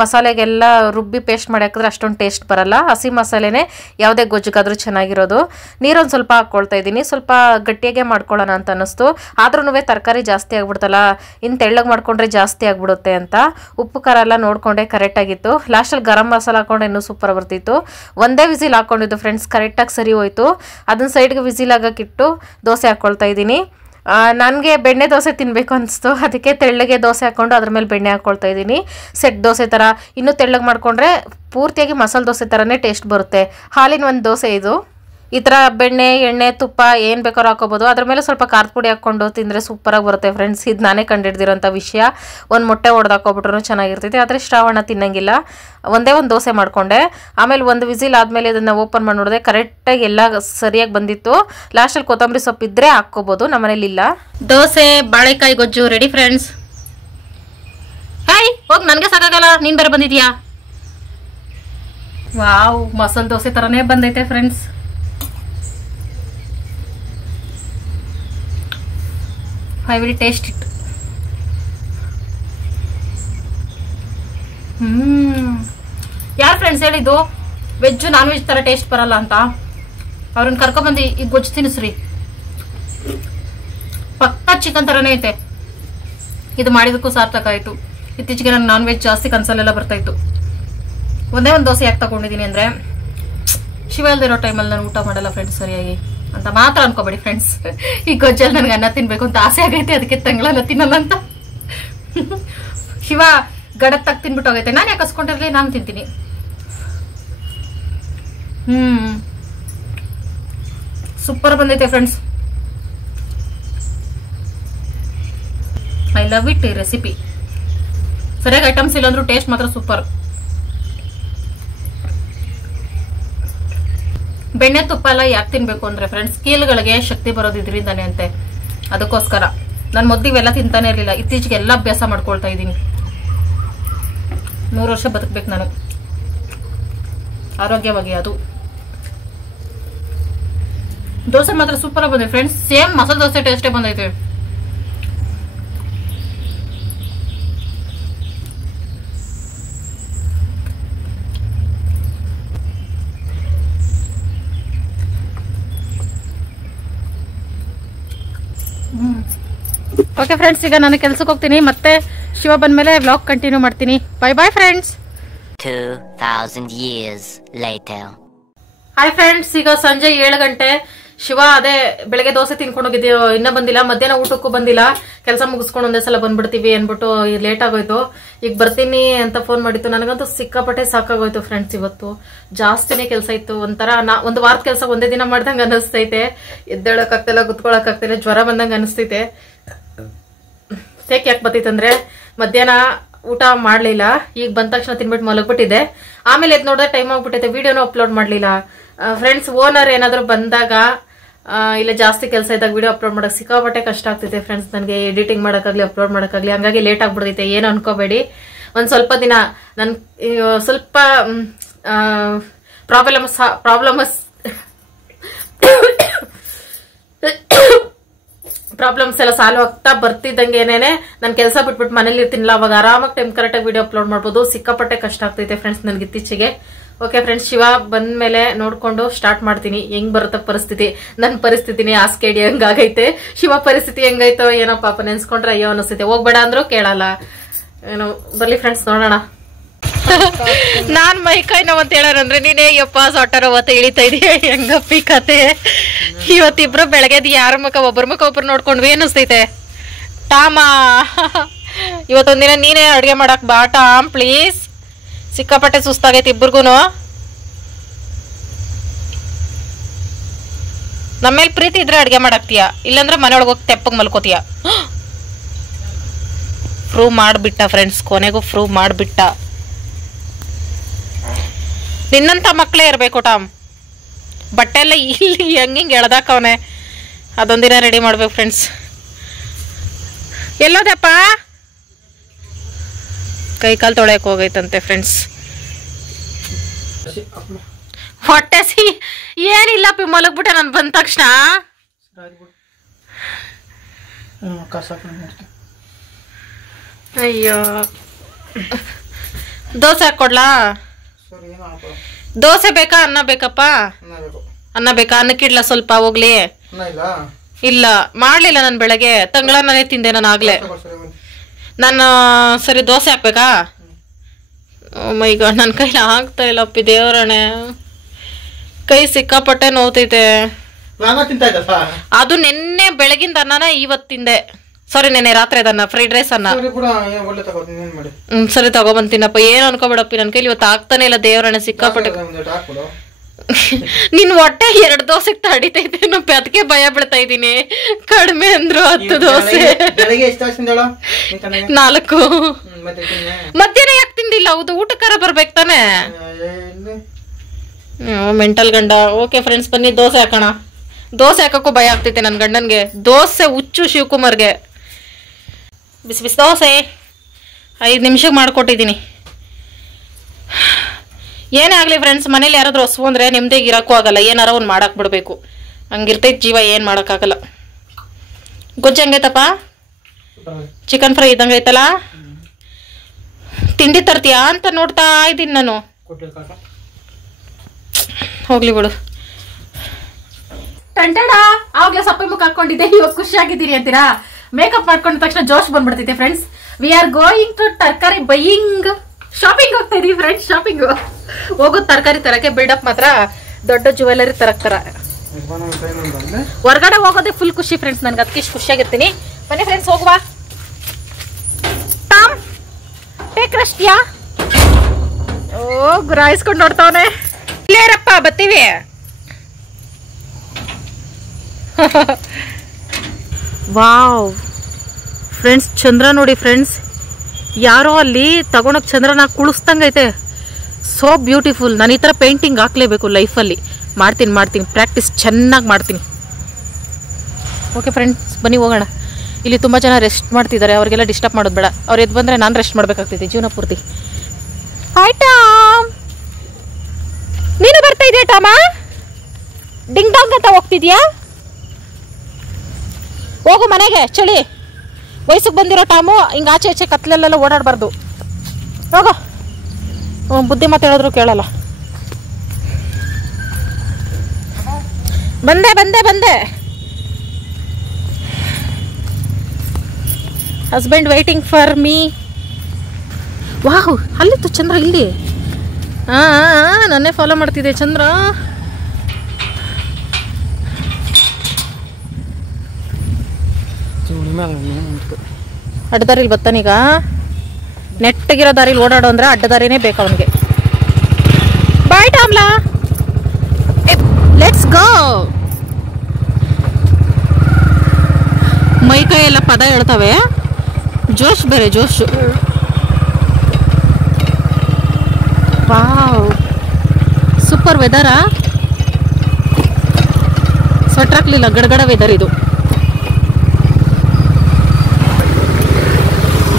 ಮಸಾಲೆಗೆಲ್ಲ ರುಬ್ಬಿ ಪೇಸ್ಟ್ ಮಾಡಿ ಹಾಕಿದ್ರೆ ಅಷ್ಟೊಂದು ಟೇಸ್ಟ್ ಬರಲ್ಲ. ಹಸಿ ಮಸಾಲೆನೇ ಯಾವುದೇ ಗೊಜ್ಜಿಗಾದರೂ ಚೆನ್ನಾಗಿರೋದು. ನೀರೊಂದು ಸ್ವಲ್ಪ ಹಾಕ್ಕೊಳ್ತಾ ಇದ್ದೀನಿ, ಸ್ವಲ್ಪ ಗಟ್ಟಿಯಾಗೆ ಮಾಡ್ಕೊಳ್ಳೋಣ ಅಂತ ಅನ್ನಿಸ್ತು. ಆದ್ರೂ ತರಕಾರಿ ಜಾಸ್ತಿ ಆಗ್ಬಿಡ್ತಲ್ಲ, ಇನ್ನು ತೆಳ್ಳಗೆ ಮಾಡ್ಕೊಂಡ್ರೆ ಜಾಸ್ತಿ ಆಗ್ಬಿಡುತ್ತೆ ಅಂತ. ಉಪ್ಪು ಖಾರ ಎಲ್ಲ ನೋಡಿಕೊಂಡೆ ಕರೆಕ್ಟಾಗಿತ್ತು. ಲಾಸ್ಟಲ್ಲಿ ಗರಂ ಮಸಾಲ ಹಾಕೊಂಡೆ ಇನ್ನೂ ಸೂಪರ್ ಬರ್ತಿತ್ತು. ಒಂದೇ ವಿಸಿಲ್ ಹಾಕ್ಕೊಂಡಿದ್ದು ಫ್ರೆಂಡ್ಸ್, ಕರೆಕ್ಟಾಗಿ ಸರಿ ಹೋಯ್ತು. ಅದನ್ನ ಸೈಡ್ಗೆ ವಿಸಿಲ್ ಆಗೋಕ್ಕಿಟ್ಟು ದೋಸೆ ಹಾಕ್ಕೊಳ್ತಾ ಇದ್ದೀನಿ. ನನಗೆ ಬೆಣ್ಣೆ ದೋಸೆ ತಿನ್ನಬೇಕು ಅನಿಸ್ತು, ಅದಕ್ಕೆ ತೆಳ್ಳಗೆ ದೋಸೆ ಹಾಕ್ಕೊಂಡು ಅದ್ರ ಮೇಲೆ ಬೆಣ್ಣೆ ಹಾಕ್ಕೊಳ್ತಾ ಇದ್ದೀನಿ. ಸೆಟ್ ದೋಸೆ ಥರ. ಇನ್ನೂ ತೆಳ್ಳಗೆ ಮಾಡಿಕೊಂಡ್ರೆ ಪೂರ್ತಿಯಾಗಿ ಮಸಾಲೆ ದೋಸೆ ಥರನೇ ಟೇಸ್ಟ್ ಬರುತ್ತೆ. ಹಾಲಿನ ಒಂದು ದೋಸೆ ಇದು. ಈ ಥರ ಬೆಣ್ಣೆ, ಎಣ್ಣೆ, ತುಪ್ಪ ಏನು ಬೇಕಾದ್ರೂ ಹಾಕೋಬೋದು. ಅದ್ರ ಮೇಲೆ ಸ್ವಲ್ಪ ಖಾರದ ಪುಡಿ ಹಾಕ್ಕೊಂಡು ತಿಂದರೆ ಸೂಪರಾಗಿ ಬರುತ್ತೆ ಫ್ರೆಂಡ್ಸ್. ಇದು ನಾನೇ ಕಂಡಿಡ್ದಿರೋಂಥ ವಿಷಯ. ಒಂದು ಮೊಟ್ಟೆ ಹೊಡೆದು ಹಾಕೋಬಿಟ್ರೂ ಚೆನ್ನಾಗಿರ್ತೈತೆ. ಆದರೆ ಶ್ರಾವಣ ತಿನ್ನಂಗಿಲ್ಲ. ಒಂದೇ ಒಂದು ದೋಸೆ ಮಾಡಿಕೊಂಡೆ. ಆಮೇಲೆ ಒಂದು ವಿಸಿಲ್ ಆದಮೇಲೆ ಇದನ್ನು ಓಪನ್ ಮಾಡಿ ನೋಡಿದೆ, ಕರೆಕ್ಟಾಗಿ ಎಲ್ಲ ಸರಿಯಾಗಿ ಬಂದಿತ್ತು. ಲಾಸ್ಟಲ್ಲಿ ಕೊತ್ತಂಬರಿ ಸೊಪ್ಪು ಇದ್ದರೆ ಹಾಕ್ಕೋಬೋದು, ನಮ್ಮನೇಲಿ ಇಲ್ಲ. ದೋಸೆ ಬಾಳೆಕಾಯಿ ಗೊಜ್ಜು ರೆಡಿ ಫ್ರೆಂಡ್ಸ್. ಹಾಯ್ ಹೋಗಿ, ನನಗೆ ಸಾಕಾಗಲ್ಲ, ನೀನು ಬೇರೆ ಬಂದಿದ್ಯಾ. ವಾವ್, ಮಸಾಲೆ ದೋಸೆ ಥರನೇ ಬಂದೈತೆ friends. I will taste it. ಯಾರು ಫ್ರೆಂಡ್ಸ್ ಹೇಳಿದ್ದು ವೆಜ್ ನಾನ್ ವೆಜ್ ತರ ಟೇಸ್ಟ್ ಬರಲ್ಲ ಅಂತ? ಅವ್ರನ್ನ ಕರ್ಕೊಂಡ್ಬಂದು ಈ ಗೊಜ್ಜು ತಿನ್ನಿಸ್ರಿ. ಪಕ್ಕ ಚಿಕನ್ ತರನೇ ಐತೆ. ಇದು ಮಾಡಿದಕ್ಕೂ ಸಾರ್ಥಕ ಆಯ್ತು. ಇತ್ತೀಚೆಗೆ ನಾನು ನಾನ್ ವೆಜ್ ಜಾಸ್ತಿ ಕನ್ಸಲ್ಲೆಲ್ಲ ಬರ್ತಾ ಇತ್ತು. ಒಂದೇ ಒಂದು ದೋಸೆ ಯಾಕೆ ತಗೊಂಡಿದ್ದೀನಿ ಅಂದ್ರೆ, ಶಿವ ಇಲ್ದಿರೋ ಟೈಮಲ್ಲಿ ನಾನು ಊಟ ಮಾಡಲ್ಲ ಫ್ರೆಂಡ್ಸ್ ಸರಿಯಾಗಿ ಅಂತ ಮಾತ್ರ ಅನ್ಕೋಬೇಡಿ ಫ್ರೆಂಡ್ಸ್. ಈ ಗೊಜ್ಜಲ್ಲಿ ನನಗೆ ಅನ್ನ ತಿನ್ಬೇಕು ಅಂತ ಆಸೆ ಆಗೈತೆ, ಅದಕ್ಕೆ ತಂಗಳನ್ನ ತಿನ್ನಲ್ಲ ಅಂತ. ಶಿವ ಗಡದ್ ತಗ್ ತಿನ್ಬಿಟ್ಟು ಹೋಗೈತೆ. ನಾನು ಯಾಕೆ ಹಸ್ಕೊಂಡಿರ್ಲಿ, ನಾನು ತಿಂತೀನಿ. ಸೂಪರ್ ಬಂದೈತೆ ಫ್ರೆಂಡ್ಸ್. ಐ ಲವ್ ಇಟ್ ಈ ರೆಸಿಪಿ. ಸರಿಯಾಗಿ ಐಟಮ್ಸ್ ಇಲ್ಲಾಂದ್ರೂ ಟೇಸ್ಟ್ ಮಾತ್ರ ಸೂಪರ್. ಬೆಣ್ಣೆ ತುಪ್ಪ ಎಲ್ಲ ಯಾಕೆ ತಿನ್ಬೇಕು ಅಂದ್ರೆ ಫ್ರೆಂಡ್ಸ್, ಕೀಲುಗಳಿಗೆ ಶಕ್ತಿ ಬರೋದು ಇದರಿಂದಾನೆ ಅಂತೆ. ಅದಕ್ಕೋಸ್ಕರ ನಾನು ಮೊದಲಿಗೆಲ್ಲ ತಿಂತಾನೆ ಇರಲಿಲ್ಲ, ಇತ್ತೀಚೆಗೆ ಎಲ್ಲ ಅಭ್ಯಾಸ ಮಾಡ್ಕೊಳ್ತಾ ಇದ್ದೀನಿ. 100 ವರ್ಷ ಬದುಕಬೇಕು ನಾನು ಆರೋಗ್ಯವಾಗಿ. ಅದು ದೋಸೆ ಮಾತ್ರ ಸೂಪರ್ ಆಗಿ ಬಂದಿದೆ ಫ್ರೆಂಡ್ಸ್. ಸೇಮ್ ಮಸಾಲೆ ದೋಸೆ ಟೇಸ್ಟೇ ಬಂದೈತೆ. ಓಕೆ ಫ್ರೆಂಡ್ಸ್, ಈಗ ನಾನು ಕೆಲ್ಸಕ್ಕೆ ಹೋಗ್ತೀನಿ. ಮತ್ತೆ ಶಿವ ಬಂದ್ಮೇಲೆ ವ್ಲಾಗ್ ಕಂಟಿನ್ಯೂ ಮಾಡ್ತೀನಿ. Bye bye friends. 2000 years later. Hi friends, ಈಗ ಸಂಜೆ 7 ಗಂಟೆ. ಶಿವ ಅದೇ ಬೆಳಗ್ಗೆ ದೋಸೆ ತಿನ್ಕೊಂಡು ಹೋಗಿದ್ದೀವಿ, ಇನ್ನ ಬಂದಿಲ್ಲ. ಮಧ್ಯಾಹ್ನ ಊಟಕ್ಕೂ ಬಂದಿಲ್ಲ. ಕೆಲಸ ಮುಗಿಸ್ಕೊಂಡು ಒಂದೇ ಸಲ ಬಂದ್ಬಿಡ್ತೀವಿ ಅನ್ಬಿಟ್ಟು ಲೇಟ್ ಆಗೋಯ್ತು. ಈಗ ಬರ್ತೀನಿ ಅಂತ ಫೋನ್ ಮಾಡಿತ್ತು. ನನಗಂತೂ ಸಿಕ್ಕಾಪಟ್ಟೆ ಸಾಕಾಗೋಯ್ತು ಫ್ರೆಂಡ್ಸ್. ಇವತ್ತು ಜಾಸ್ತಿನೇ ಕೆಲಸ ಇತ್ತು. ಒಂಥರ ಒಂದು ವಾರದ ಕೆಲಸ ಒಂದೇ ದಿನ ಮಾಡ್ದಂಗ ಅನಿಸ್ತೈತೆ. ಎದ್ದೇಳಕ್ ಆಗ್ತಿಲ್ಲ, ಕುತ್ಕೊಳಕ್ ಆಗ್ತಿಲ್ಲ, ಜ್ವರ ಬಂದಂಗ ಅನಿಸ್ತೈತೆ. ಯಾಕೆ ಬರ್ತೈತಂದ್ರೆ ಮಧ್ಯಾಹ್ನ ಊಟ ಮಾಡ್ಲಿಲ್ಲ. ಈಗ ಬಂದ ತಕ್ಷಣ ತಿನ್ಬಿಟ್ಟು ಮಲಗ್ಬಿಟ್ಟಿದೆ. ಆಮೇಲೆ ಎದ್ ನೋಡಿದ್ರೆ ಟೈಮ್ ಆಗ್ಬಿಟ್ಟೈತೆ, ವಿಡಿಯೋನು ಅಪ್ಲೋಡ್ ಮಾಡ್ಲಿಲ್ಲ ಫ್ರೆಂಡ್ಸ್. ಓನರ್ ಏನಾದ್ರು ಬಂದಾಗ ಇಲ್ಲ ಜಾಸ್ತಿ ಕೆಲಸ ಇದ್ದಾಗ ವಿಡಿಯೋ ಅಪ್ಲೋಡ್ ಮಾಡಕ್ ಸಿಕ್ಕಾಪಟ್ಟೆ ಕಷ್ಟ ಆಗ್ತೈತೆ ಫ್ರೆಂಡ್ಸ್. ನನಗೆ ಎಡಿಟಿಂಗ್ ಮಾಡಕ್ಕಾಗ್ಲಿ ಅಪ್ಲೋಡ್ ಮಾಡಕ್ಕಾಗ್ಲಿ, ಹಂಗಾಗಿ ಲೇಟ್ ಆಗ್ಬಿಡ್ತೈತೆ. ಏನು ಅನ್ಕೋಬೇಡಿ. ಒಂದ್ ಸ್ವಲ್ಪ ದಿನ ನನ್ ಸ್ವಲ್ಪ ಪ್ರಾಬ್ಲಮ್ಸ್ ಎಲ್ಲ ಸಾಲ್ವ್ ಆಗ್ತಾ ಬರ್ತಿದ್ದಂಗೆ ಏನೇನೆ ನಾನು ಕೆಲಸ ಬಿಟ್ಬಿಟ್ಟು ಮನೇಲಿ ಇರ್ತೀನಿಲ್ಲ, ಅವಾಗ ಆರಾಮಾಗಿ ಟೈಮ್ ಕರೆಕ್ಟಾಗಿ ವಿಡಿಯೋ ಅಪ್ಲೋಡ್ ಮಾಡ್ಬೋದು. ಸಿಕ್ಕಾಪಟ್ಟೆ ಕಷ್ಟ ಆಗ್ತೈತೆ ಫ್ರೆಂಡ್ಸ್ ನನಗೆ ಇತ್ತೀಚೆಗೆ. ಓಕೆ ಫ್ರೆಂಡ್ಸ್, ಶಿವ ಬಂದ್ಮೇಲೆ ನೋಡ್ಕೊಂಡು ಸ್ಟಾರ್ಟ್ ಮಾಡ್ತೀನಿ. ಹೆಂಗ್ ಬರುತ್ತೆ ಪರಿಸ್ಥಿತಿ. ನನ್ನ ಪರಿಸ್ಥಿತಿನೇ ಆಸ್ಕೇಡಿ ಹಂಗಾಗೈತೆ. ಶಿವ ಪರಿಸ್ಥಿತಿ ಹೆಂಗೈತೋ ಏನೋ ಪಾಪ ನೆನ್ಸ್ಕೊಂಡ್ರೆ ಅಯ್ಯೋ ಅನಿಸ್ತೈತೆ. ಹೋಗ್ಬೇಡ ಅಂದ್ರೂ ಕೇಳಲ್ಲ. ಏನು ಬರ್ಲಿ ಫ್ರೆಂಡ್ಸ್, ನೋಡೋಣ. ನಾನ್ ಮೈಕೈ ನೋವು ಅಂತ ಹೇಳಾರಂದ್ರೆ ನೀನೇ ಯಪ್ಪ ಸೊಟ್ಟರ ಅವತ್ತ ಇಳಿತಾ ಇದೆಯಾ, ಹೆಂಗಪ್ಪಿ ಕತೆ. ಇವತ್ತಿಬ್ರು ಬೆಳಗ್ಗೆದ್ ಯಾರ ಮುಖ ಒಬ್ಬರ ಮುಖ ಒಬ್ರು ನೋಡ್ಕೊಂಡ್ವಿ ಅನಿಸ್ತೈತೆ. ಟಾಮ ಇವತ್ತೊಂದಿನ ನೀನೇ ಅಡುಗೆ ಮಾಡಕ್ ಬಾ ಟಾಮ್ ಪ್ಲೀಸ್. ಸಿಕ್ಕಾಪಟ್ಟೆ ಸುಸ್ತಾಗೈತಿ ಇಬ್ಬರಿಗೂ. ನಮ್ಮೇಲೆ ಪ್ರೀತಿ ಇದ್ರೆ ಅಡುಗೆ ಮಾಡಾಕ್ತೀಯ, ಇಲ್ಲಾಂದ್ರೆ ಮನೆಯೊಳಗೆ ಹೋಗಿ ತೆಪ್ಪಗೆ ಮಲ್ಕೋತೀಯ. ಪ್ರೂವ್ ಮಾಡಿಬಿಟ್ಟ ಫ್ರೆಂಡ್ಸ್, ಕೊನೆಗೂ ಪ್ರೂವ್ ಮಾಡಿಬಿಟ್ಟ. ನಿನ್ನಂಥ ಮಕ್ಕಳೇ ಇರಬೇಕು ಟಾಮ್. ಬಟ್ಟೆ ಎಲ್ಲ ಇಲ್ಲಿ ಹೆಂಗೆ ಎಳ್ದಾಕವನೆ, ಅದೊಂದಿನ ರೆಡಿ ಮಾಡ್ಬೇಕು ಫ್ರೆಂಡ್ಸ್. ಎಲ್ಲೋದಪ್ಪ? ಕೈ ಕಾಲು ತೊಳೆಯಕ್ಕೆ ಹೋಗೈತಂತೆ ಫ್ರೆಂಡ್ಸ್. ಹೊಟ್ಟೆ ಏನಿಲ್ಲಪ್ಪಿ, ಮಲಗ್ಬಿಟ್ಟೆ ನಾನು ಬಂದ ತಕ್ಷಣ. ಅಯ್ಯೋ, ದೋಸೆ ಹಾಕೊಡ್ಲಾ? ದೋಸೆ ಬೇಕಾ ಅನ್ನ ಬೇಕಪ್ಪ? ಅನ್ನ ಬೇಕಾ? ಅನ್ನಕ್ಕಿಡ್ಲ ಸ್ವಲ್ಪ ಹೋಗ್ಲಿ? ಇಲ್ಲ ಮಾಡ್ಲಿಲ್ಲ ನಾನು ಬೆಳಗ್ಗೆ, ತಂಗಳನ್ನೇ ತಿಂದೆ ನಾನು ಆಗ್ಲೇ. ನಾನು ಸರಿ ದೋಸೆ ಹಾಕ್ಬೇಕಾ? ಮೈ ಗಾಡ್, ನನ್ನ ಕೈಲಿ ಆಗ್ತಾ ಇಲ್ಲಪ್ಪಿ ದೇವರಣೆ, ಕೈ ಸಿಕ್ಕಾಪಟ್ಟೆ ನೋವ್ತೈತೆ. ಅದು ನಿನ್ನೆ ಬೆಳಗಿಂದ ಅನ್ನನ ಇವತ್ತು ತಿಂದೆ. ಸಾರಿ, ನೆನ್ನೆ ರಾತ್ರಿ ಅದನ್ನ ಫ್ರೈಡ್ ರೈಸ್ ಅನ್ನ. ಸರಿ ತಗೊಬಂತೀನಪ್ಪ, ಏನು ಅನ್ಕೋಬೇಡಪ್ಪಿ, ನನ್ನ ಕೈಲಿ ಇವತ್ತು ಆಗ್ತಾನೆ ಇಲ್ಲ ದೇವರಣೆ, ಸಿಕ್ಕಾಪಟ್ಟೆ. ನಿನ್ ಹೊಟ್ಟೆ 2 ದೋಸೆಗೆ ತಡಿತೈತೆ, ಅದಕ್ಕೆ ಭಯ ಬೀಳ್ತಾ ಇದ್ದೀನಿ. ಕಡಿಮೆ ಅಂದ್ರು 10 ದೋಸೆ, 4. ಮಧ್ಯಾಹ್ನ ಯಾಕೆ ತಿಂದಿಲ್ಲ? ಹೌದು, ಊಟಕ್ಕಾರ ಬರ್ಬೇಕು ತಾನೆ. ಮೆಂಟಲ್ ಗಂಡ. ಓಕೆ ಫ್ರೆಂಡ್ಸ್, ಬನ್ನಿ ದೋಸೆ ಹಾಕೋಣ. ದೋಸೆ ಹಾಕಕ್ಕೂ ಭಯ ಆಗ್ತೈತೆ ನನ್ನ ಗಂಡನ್ಗೆ. ದೋಸೆ ಹುಚ್ಚು ಶಿವಕುಮಾರ್ಗೆ. ಬಿಸಿ ಬಿಸಿ ದೋಸೆ 5 ನಿಮಿಷಕ್ಕೆ ಮಾಡಿಕೊಟ್ಟಿದ್ದೀನಿ. ಏನೇ ಆಗಲಿ ಫ್ರೆಂಡ್ಸ್, ಮನೇಲಿ ಯಾರಾದ್ರೂ ಹೊಸವು ಅಂದರೆ ನಿಮ್ದೇ ಇರೋಕ್ಕೂ ಆಗಲ್ಲ, ಏನಾರ ಒಂದು ಮಾಡಕ್ಕೆ ಬಿಡಬೇಕು. ಹಂಗಿರ್ತೈತೆ ಜೀವ, ಏನು ಮಾಡೋಕ್ಕಾಗಲ್ಲ. ಗೊಜ್ಜು ಹೆಂಗೈತಪ್ಪ? ಚಿಕನ್ ಫ್ರೈ ಇದ್ದಂಗೆ ಐತಲ್ಲ. ತಿಂಡಿ ತರ್ತೀಯಾ ಅಂತ ನೋಡ್ತಾ ಇದ್ದೀನಿ ನಾನು. ಹೋಗ್ಲಿ ಬಿಡು. ಟಂಟಡ ಆವಾಗಲೇ ಸಪ್ಪೆ ಮುಖ ಹಾಕೊಂಡಿದ್ದೆ, ಇವಾಗ ಖುಷಿಯಾಗಿದ್ದೀರಿ ಅಂತೀರಾ? ಮೇಕಪ್ ಮಾಡ್ಕೊಂಡ ತಕ್ಷಣ ಜೋಶ್ ಬಂದ್ಬಿಡ್ತೈತೆ friends. We are going to tarakari buying. Shopping ಹೋಗ್ತಾ ಇದೀವಿ ಫ್ರೆಂಡ್ಸ್. ಶಾಪಿಂಗ್ ಹೋಗೋದು ತರಕಾರಿ ತರಕ್ಕೆ, ಬಿಲ್ಡಪ್ ಮಾತ್ರ ದೊಡ್ಡ ಜ್ಯುವೆಲರಿ ತರಕ್ತಾರ. ಹೊರಗಡೆ ಹೋಗೋದೇ ಫುಲ್ ಖುಷಿ ಫ್ರೆಂಡ್ಸ್, ನನ್ಗೆ ಅದಕ್ಕೆ ಇಷ್ಟು ಖುಷಿಯಾಗಿರ್ತೀನಿ. ಬನ್ನಿ ಫ್ರೆಂಡ್ಸ್ ಹೋಗುವ. ಟಾಮ್ ಟೇಕ್ ರೆಸ್ಟ್ಯಾ? ಓ, ಗುರಾಯಿಸ್ಕೊಂಡು ನೋಡ್ತಾವನೆ. ಇಲ್ಲೇರಪ್ಪ, ಬತ್ತೀವಿ. ವಾವ್ ಫ್ರೆಂಡ್ಸ್, ಚಂದ್ರ ನೋಡಿ ಫ್ರೆಂಡ್ಸ್, ಯಾರೋ ಅಲ್ಲಿ ತಗೊಂಡೋಗಿ ಚಂದ್ರನ ಕುಳಿಸ್ದಂಗೈತೆ. So beautiful. ನಾನು ಈ ಥರ ಪೇಂಟಿಂಗ್ ಹಾಕ್ಲೇಬೇಕು ಲೈಫಲ್ಲಿ. ಮಾಡ್ತೀನಿ ಪ್ರಾಕ್ಟೀಸ್ ಚೆನ್ನಾಗಿ ಮಾಡ್ತೀನಿ. ಓಕೆ ಫ್ರೆಂಡ್ಸ್, ಬನ್ನಿ ಹೋಗೋಣ. ಇಲ್ಲಿ ತುಂಬ ಜನ ರೆಸ್ಟ್ ಮಾಡ್ತಿದ್ದಾರೆ, ಅವ್ರಿಗೆಲ್ಲ ಡಿಸ್ಟರ್ಬ್ ಮಾಡೋದು ಬೇಡ. ಅವ್ರು ಎದ್ದು ಬಂದರೆ ನಾನು ರೆಸ್ಟ್ ಮಾಡಬೇಕಾಗ್ತೈತಿ ಜೀವನ ಪೂರ್ತಿ. ಹಾಯ್ ಟಾಮ್, ನೀನು ಬರ್ತಾ ಇದೆಯಾ ಟಾಮ? ಡಿಂಗ್ ಡಾಂಗ್ ಅಂತ ಹೋಗ್ತಿದ್ಯಾ? ಹೋಗು ಮನೆಗೆ, ಚಳಿ. ವಯಸ್ಸಿಗೆ ಬಂದಿರೋ ಟಾಮು ಹಿಂಗೆ ಆಚೆ ಈಚೆ ಕತ್ಲೆಲ್ಲೆಲ್ಲ ಓಡಾಡಬಾರ್ದು. ಹೋಗೋ, ಬುದ್ಧಿ ಮಾತು ಹೇಳಿದ್ರು ಕೇಳಲ್ಲ. ಬಂದೆ. Husband waiting for me. ವಾಹ್, ಅಲ್ಲಿತ್ತು ಚಂದ್ರ, ಇಲ್ಲಿ. ನನ್ನೇ ಫಾಲೋ ಮಾಡ್ತಿದ್ದೆ ಚಂದ್ರ. ಅಡ್ಡದಾರಿಲಿ ಬರ್ತಾನೀಗ. ನೆಟ್ಟಗಿರೋ ದಾರಿಲಿ ಓಡಾಡೋ ಅಂದ್ರೆ ಅಡ್ಡದಾರಿನೇ ಬೇಕು ಅವನಿಗೆ. ಬಾಯ್ ಟಾಮ್ಲಾ, ಲೆಟ್ಸ್ ಗೋ. ಮೈ ಕೈ ಎಲ್ಲ ಪದ ಹೇಳ್ತವೆ. ಜೋಶ್ ಬೇರೆ ಜೋಶು. ವಾವ್, ಸೂಪರ್ ವೆದರಾ. ಸ್ವೆಟರ್ ಹಾಕ್ಲಿಲ್ಲ, ಗಡಗಡ ವೆದರ್ ಇದು.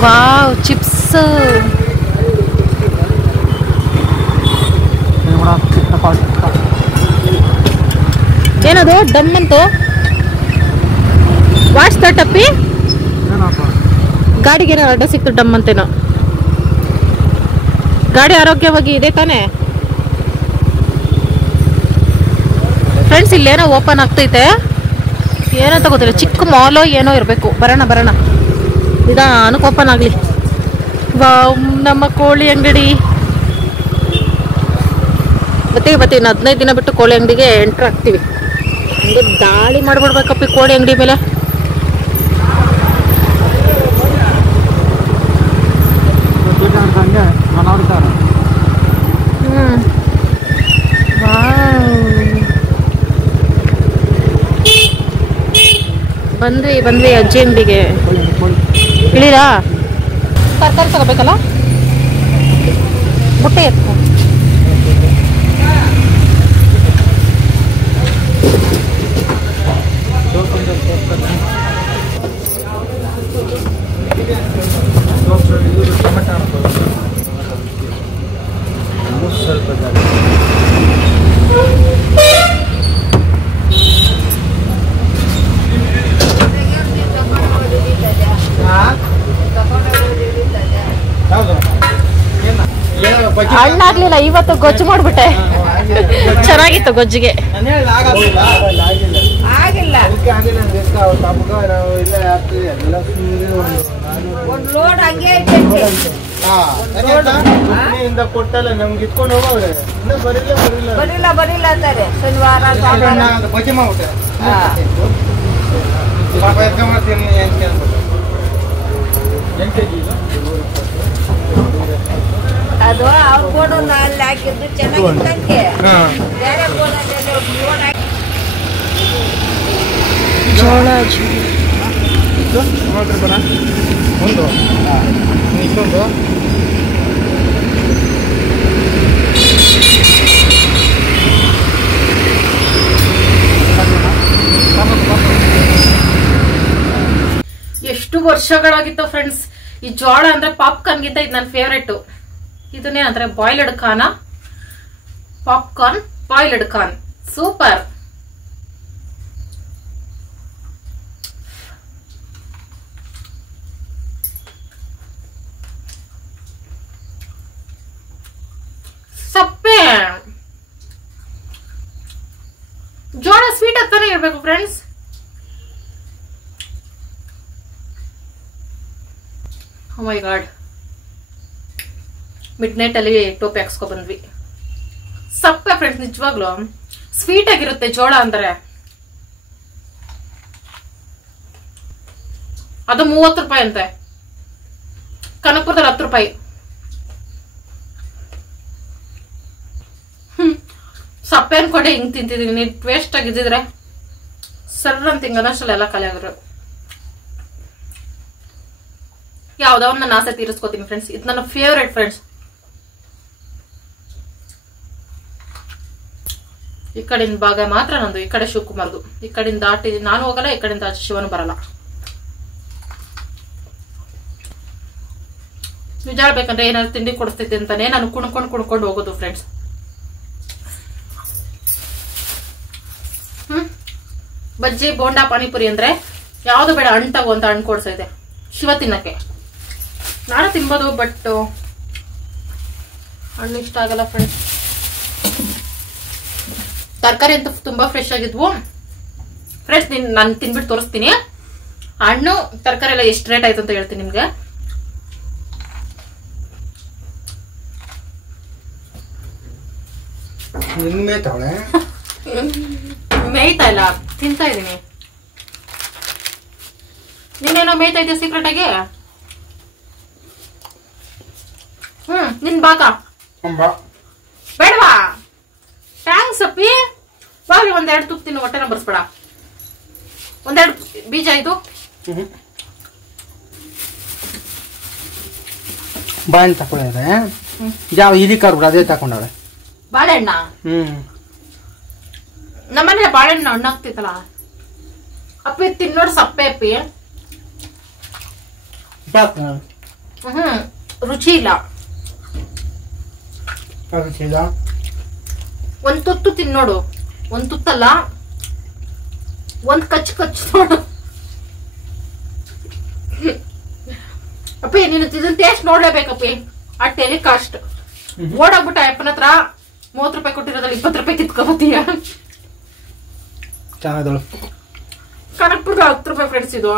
Wow, chips. ಏನದು ಡಮ್ ಅಂತು? ವಾಟ್ಸ್ ದಟ್ ಅಪ್ಪಿ? ಗಾಡಿಗೆ ಅಡ್ಡ ಸಿಕ್ತು ಡಮ್ ಅಂತೇನೋ. ಗಾಡಿ ಆರೋಗ್ಯವಾಗಿ ಇದೆ ತಾನೆ ಫ್ರೆಂಡ್ಸ್? ಇಲ್ಲೇನೋ ಓಪನ್ ಆಗ್ತೈತೆ, ಏನಂತ ಗೊತ್ತಿಲ್ಲ. ಚಿಕ್ಕ ಮಾಲೋ ಏನೋ ಇರಬೇಕು. ಬರೋಣ ನಿಧಾನಕ್ಕೆ ಓಪನ್ ಆಗಲಿ. ವಾವ್, ನಮ್ಮ ಕೋಳಿ ಅಂಗಡಿ. ಬರ್ತೀವಿ 15 ದಿನ ಬಿಟ್ಟು ಕೋಳಿ ಅಂಗಡಿಗೆ ಎಂಟ್ರ್ ಆಗ್ತೀವಿ. ಹಂಗೆ ದಾಳಿ ಮಾಡ್ಬಿಡ್ಬೇಕಪ್ಪಿ ಕೋಳಿ ಅಂಗಡಿ ಮೇಲೆ. ಬಂದ್ವಿ ಅಜ್ಜಿ ಅಂಗಡಿಗೆ. ಇಳಿರಾ? ತರಕಾರಿ ತಗೋಬೇಕಲ್ಲ, ಬುಟ್ಟೆ ಎತ್ಕೊ. ಹಣ್ಣಾಗ್ಲಿಲ್ಲ ಇವತ್ತು, ಗೊಜ್ಜು ಮಾಡ್ಬಿಟ್ಟೆ. ಚೆನ್ನಾಗಿತ್ತು ಗೊಜ್ಜಿಗೆ. ಕೊಟ್ಟಲ್ಲ ನಮ್ಗೆ ಇಟ್ಕೊಂಡು ಹೋಗೋವ್ರೆ ಬರಿಲ್ಲ ಅಂತಾರೆ ಶನಿವಾರ ಅದು ಅವ್ರ ಗೋಡನ್ನ ಅಲ್ಲಿ ಹಾಕಿದ್ದು ಚೆನ್ನಾಗಿತ್ತಂತೆ. ಬೇರೆ ಗೋಡಲ್ಲಿ ಜೋಳ ಒಂದು ಇನ್ನೊಂದು ಎಷ್ಟು ವರ್ಷಗಳಾಗಿತ್ತು ಫ್ರೆಂಡ್ಸ್. ಈ ಜೋಳ ಅಂದ್ರೆ ಪಾಪ್ಕಾರ್ನ್ ಗಿಂತ ಇದು ನನ್ನ ಫೇವ್ರೇಟ್. ಇದನ್ನೇ ಅಂದ್ರೆ ಬಾಯ್ಲ್ಡ್ ಖಾನ, ಪಾಪ್ಕಾರ್ನ್ ಬಾಯ್ಲ್ಡ್ ಖಾನ್, ಸೂಪರ್. ಸಪ್ಪೆ ಜೋಳ ಸ್ವೀಟ್ ಅಂತಾನೆ ಇರ್ಬೇಕು friends. Oh my god, midnight ಅಲ್ಲಿ ಟೋಪಿ ಹಾಕ್ಸ್ಕೊ ಬಂದ್ವಿ. ಸಪ್ಪೆ ಫ್ರೆಂಡ್ಸ್, ನಿಜವಾಗ್ಲು ಸ್ವೀಟ್ ಆಗಿರುತ್ತೆ ಜೋಳ ಅಂದ್ರೆ. ಅದು 30 ರೂಪಾಯಿ ಅಂತೆ, ಕನಕಪುರದಲ್ಲಿ 10 ರೂಪಾಯಿ. ಸಪ್ಪೆ ಅನ್ಕೊಂಡೆ ಹಿಂಗ್ ತಿಂತಿದೀನಿ. ವೇಸ್ಟ್ ಆಗಿದ್ದಿದ್ರೆ ಸರ್ರ ಅಂತ ಹಿಂಗನಷ್ಟಲ್ಲ ಎಲ್ಲ ಖಾಲಿ ಆಗಿರೋ. ಯಾವ್ದೋ ನನ್ನ ಆಸೆ ತೀರಿಸ್ಕೋತೀನಿ ಫ್ರೆಂಡ್ಸ್. ಇದು ನನ್ನ ಫೇವ್ರೇಟ್ ಫ್ರೆಂಡ್ಸ್. ಈ ಕಡೆಯಿಂದ ಭಾಗ ಮಾತ್ರ ನಂದು, ಈ ಕಡೆ ಶಿವಕುಮಾರ್ದು. ಈ ಕಡೆಯಿಂದ ದಾಟಿ ನಾನು ಹೋಗಲ್ಲ, ಈ ಕಡೆಯಿಂದ ಆಚೆ ಶಿವನು ಬರಲ್ಲ. ನಿಜ ಹೇಳ್ಬೇಕಂದ್ರೆ ಏನಾದ್ರು ತಿಂಡಿ ಕೊಡಿಸ್ತೈತೆ ಅಂತಾನೆ ನಾನು ಕುಣ್ಕೊಂಡು ಹೋಗೋದು ಫ್ರೆಂಡ್ಸ್. ಬಜ್ಜಿ ಬೋಂಡಾ ಪಾನಿಪುರಿ ಅಂದ್ರೆ ಯಾವ್ದು ಬೇಡ, ಹಣ್ಣು ತಗೋ ಅಂತ ಹಣ್ಣು ಕೊಡ್ಸೈತೆ ಶಿವ ತಿನ್ನಕ್ಕೆ. ನಾನು ತಿನ್ಬೋದು, ಬಟ್ ಹಣ್ಣು ಇಷ್ಟ ಆಗಲ್ಲ ಫ್ರೆಂಡ್ಸ್. ತರಕಾರಿ ಅಂತ ತುಂಬಾ ಫ್ರೆಶ್ ಆಗಿದ್ವು ಫ್ರೆಂಡ್ಸ್. ನಾನು ತಿನ್ಬಿಟ್ಟು ತೋರಿಸ್ತೀನಿ. ಹಣ್ಣು ತರಕಾರಿ ಎಲ್ಲ ಎಷ್ಟು ರೇಟ್ ಆಯ್ತು ಅಂತ ಹೇಳ್ತೀನಿ ನಿಮ್ಗೆ. ಮೇಯ್ತಾ ಇಲ್ಲ, ತಿಂತಾ ಇದೀನಿ. ನೀನೇನೋ ಮೇಯ್ತಾ ಇದೀಯ ಸೀಕ್ರೆಟ್ ಆಗಿ. ನಿನ್ ಬಾಕ ಬೇಡವಾ? ಥ್ಯಾಂಕ್ಸ್ ಅಪ್ಪಿ. ಬಾಗ್ಲಿ ಒಂದೆರಡು ತುಪ್ಪ ತಿನ್ನು, ಹೊಟ್ಟೆನ ಬರ್ಸ್ಬೇಡ. ಒಂದೆರಡು ಬೀಜ ಇದು ಬಾಳೆಹಣ್ಣು ತಕೊಳ್ಳೆ. ಯಾವ ಇಲಿ ಕಾರ್ಬಿಡ ಅದೇ ತಕೊಂಡವಳೆ. ಬಾಳೆಹಣ್ಣ ನಮ್ಮನೆ ಬಾಳೆಹಣ್ಣು ಹಣ್ಣಾಗ್ತಿತ್ತಲ್ಲ ಅಪ್ಪಿ. ತಿನ್ನೋಡು ಸಪ್ಪೆ ಅಪ್ಪಿ. ರುಚಿ ಇಲ್ಲ. ಒಂದ್ ತುತ್ತು ತಿನ್ನೋಡು, ಒಂದ್ ತುತ್ತಲ್ಲ, ಒಂದ್ ಕಚ್ಚು ನೋಡು ಅಪ್ಪಿ. ನೀನು ಇದನ್ನ ಟೇಸ್ಟ್ ನೋಡ್ಲೇಬೇಕಪ್ಪಿ. ಆ ಟೆಲಿಕಾಸ್ಟ್ ಓಡಾಗ್ಬಿಟ್ಟ ಅಪ್ಪನ ಹತ್ರ 30 ರೂಪಾಯಿ ಕೊಟ್ಟಿರೋದ್ರಲ್ಲಿ 20 ರೂಪಾಯಿ ಕಿತ್ಕೊಬತ್ತೀಯ. ಕನಕ್ಪುರದ 10 ರೂಪಾಯಿ ಫ್ರೆಂಡ್ಸ್. ಇದು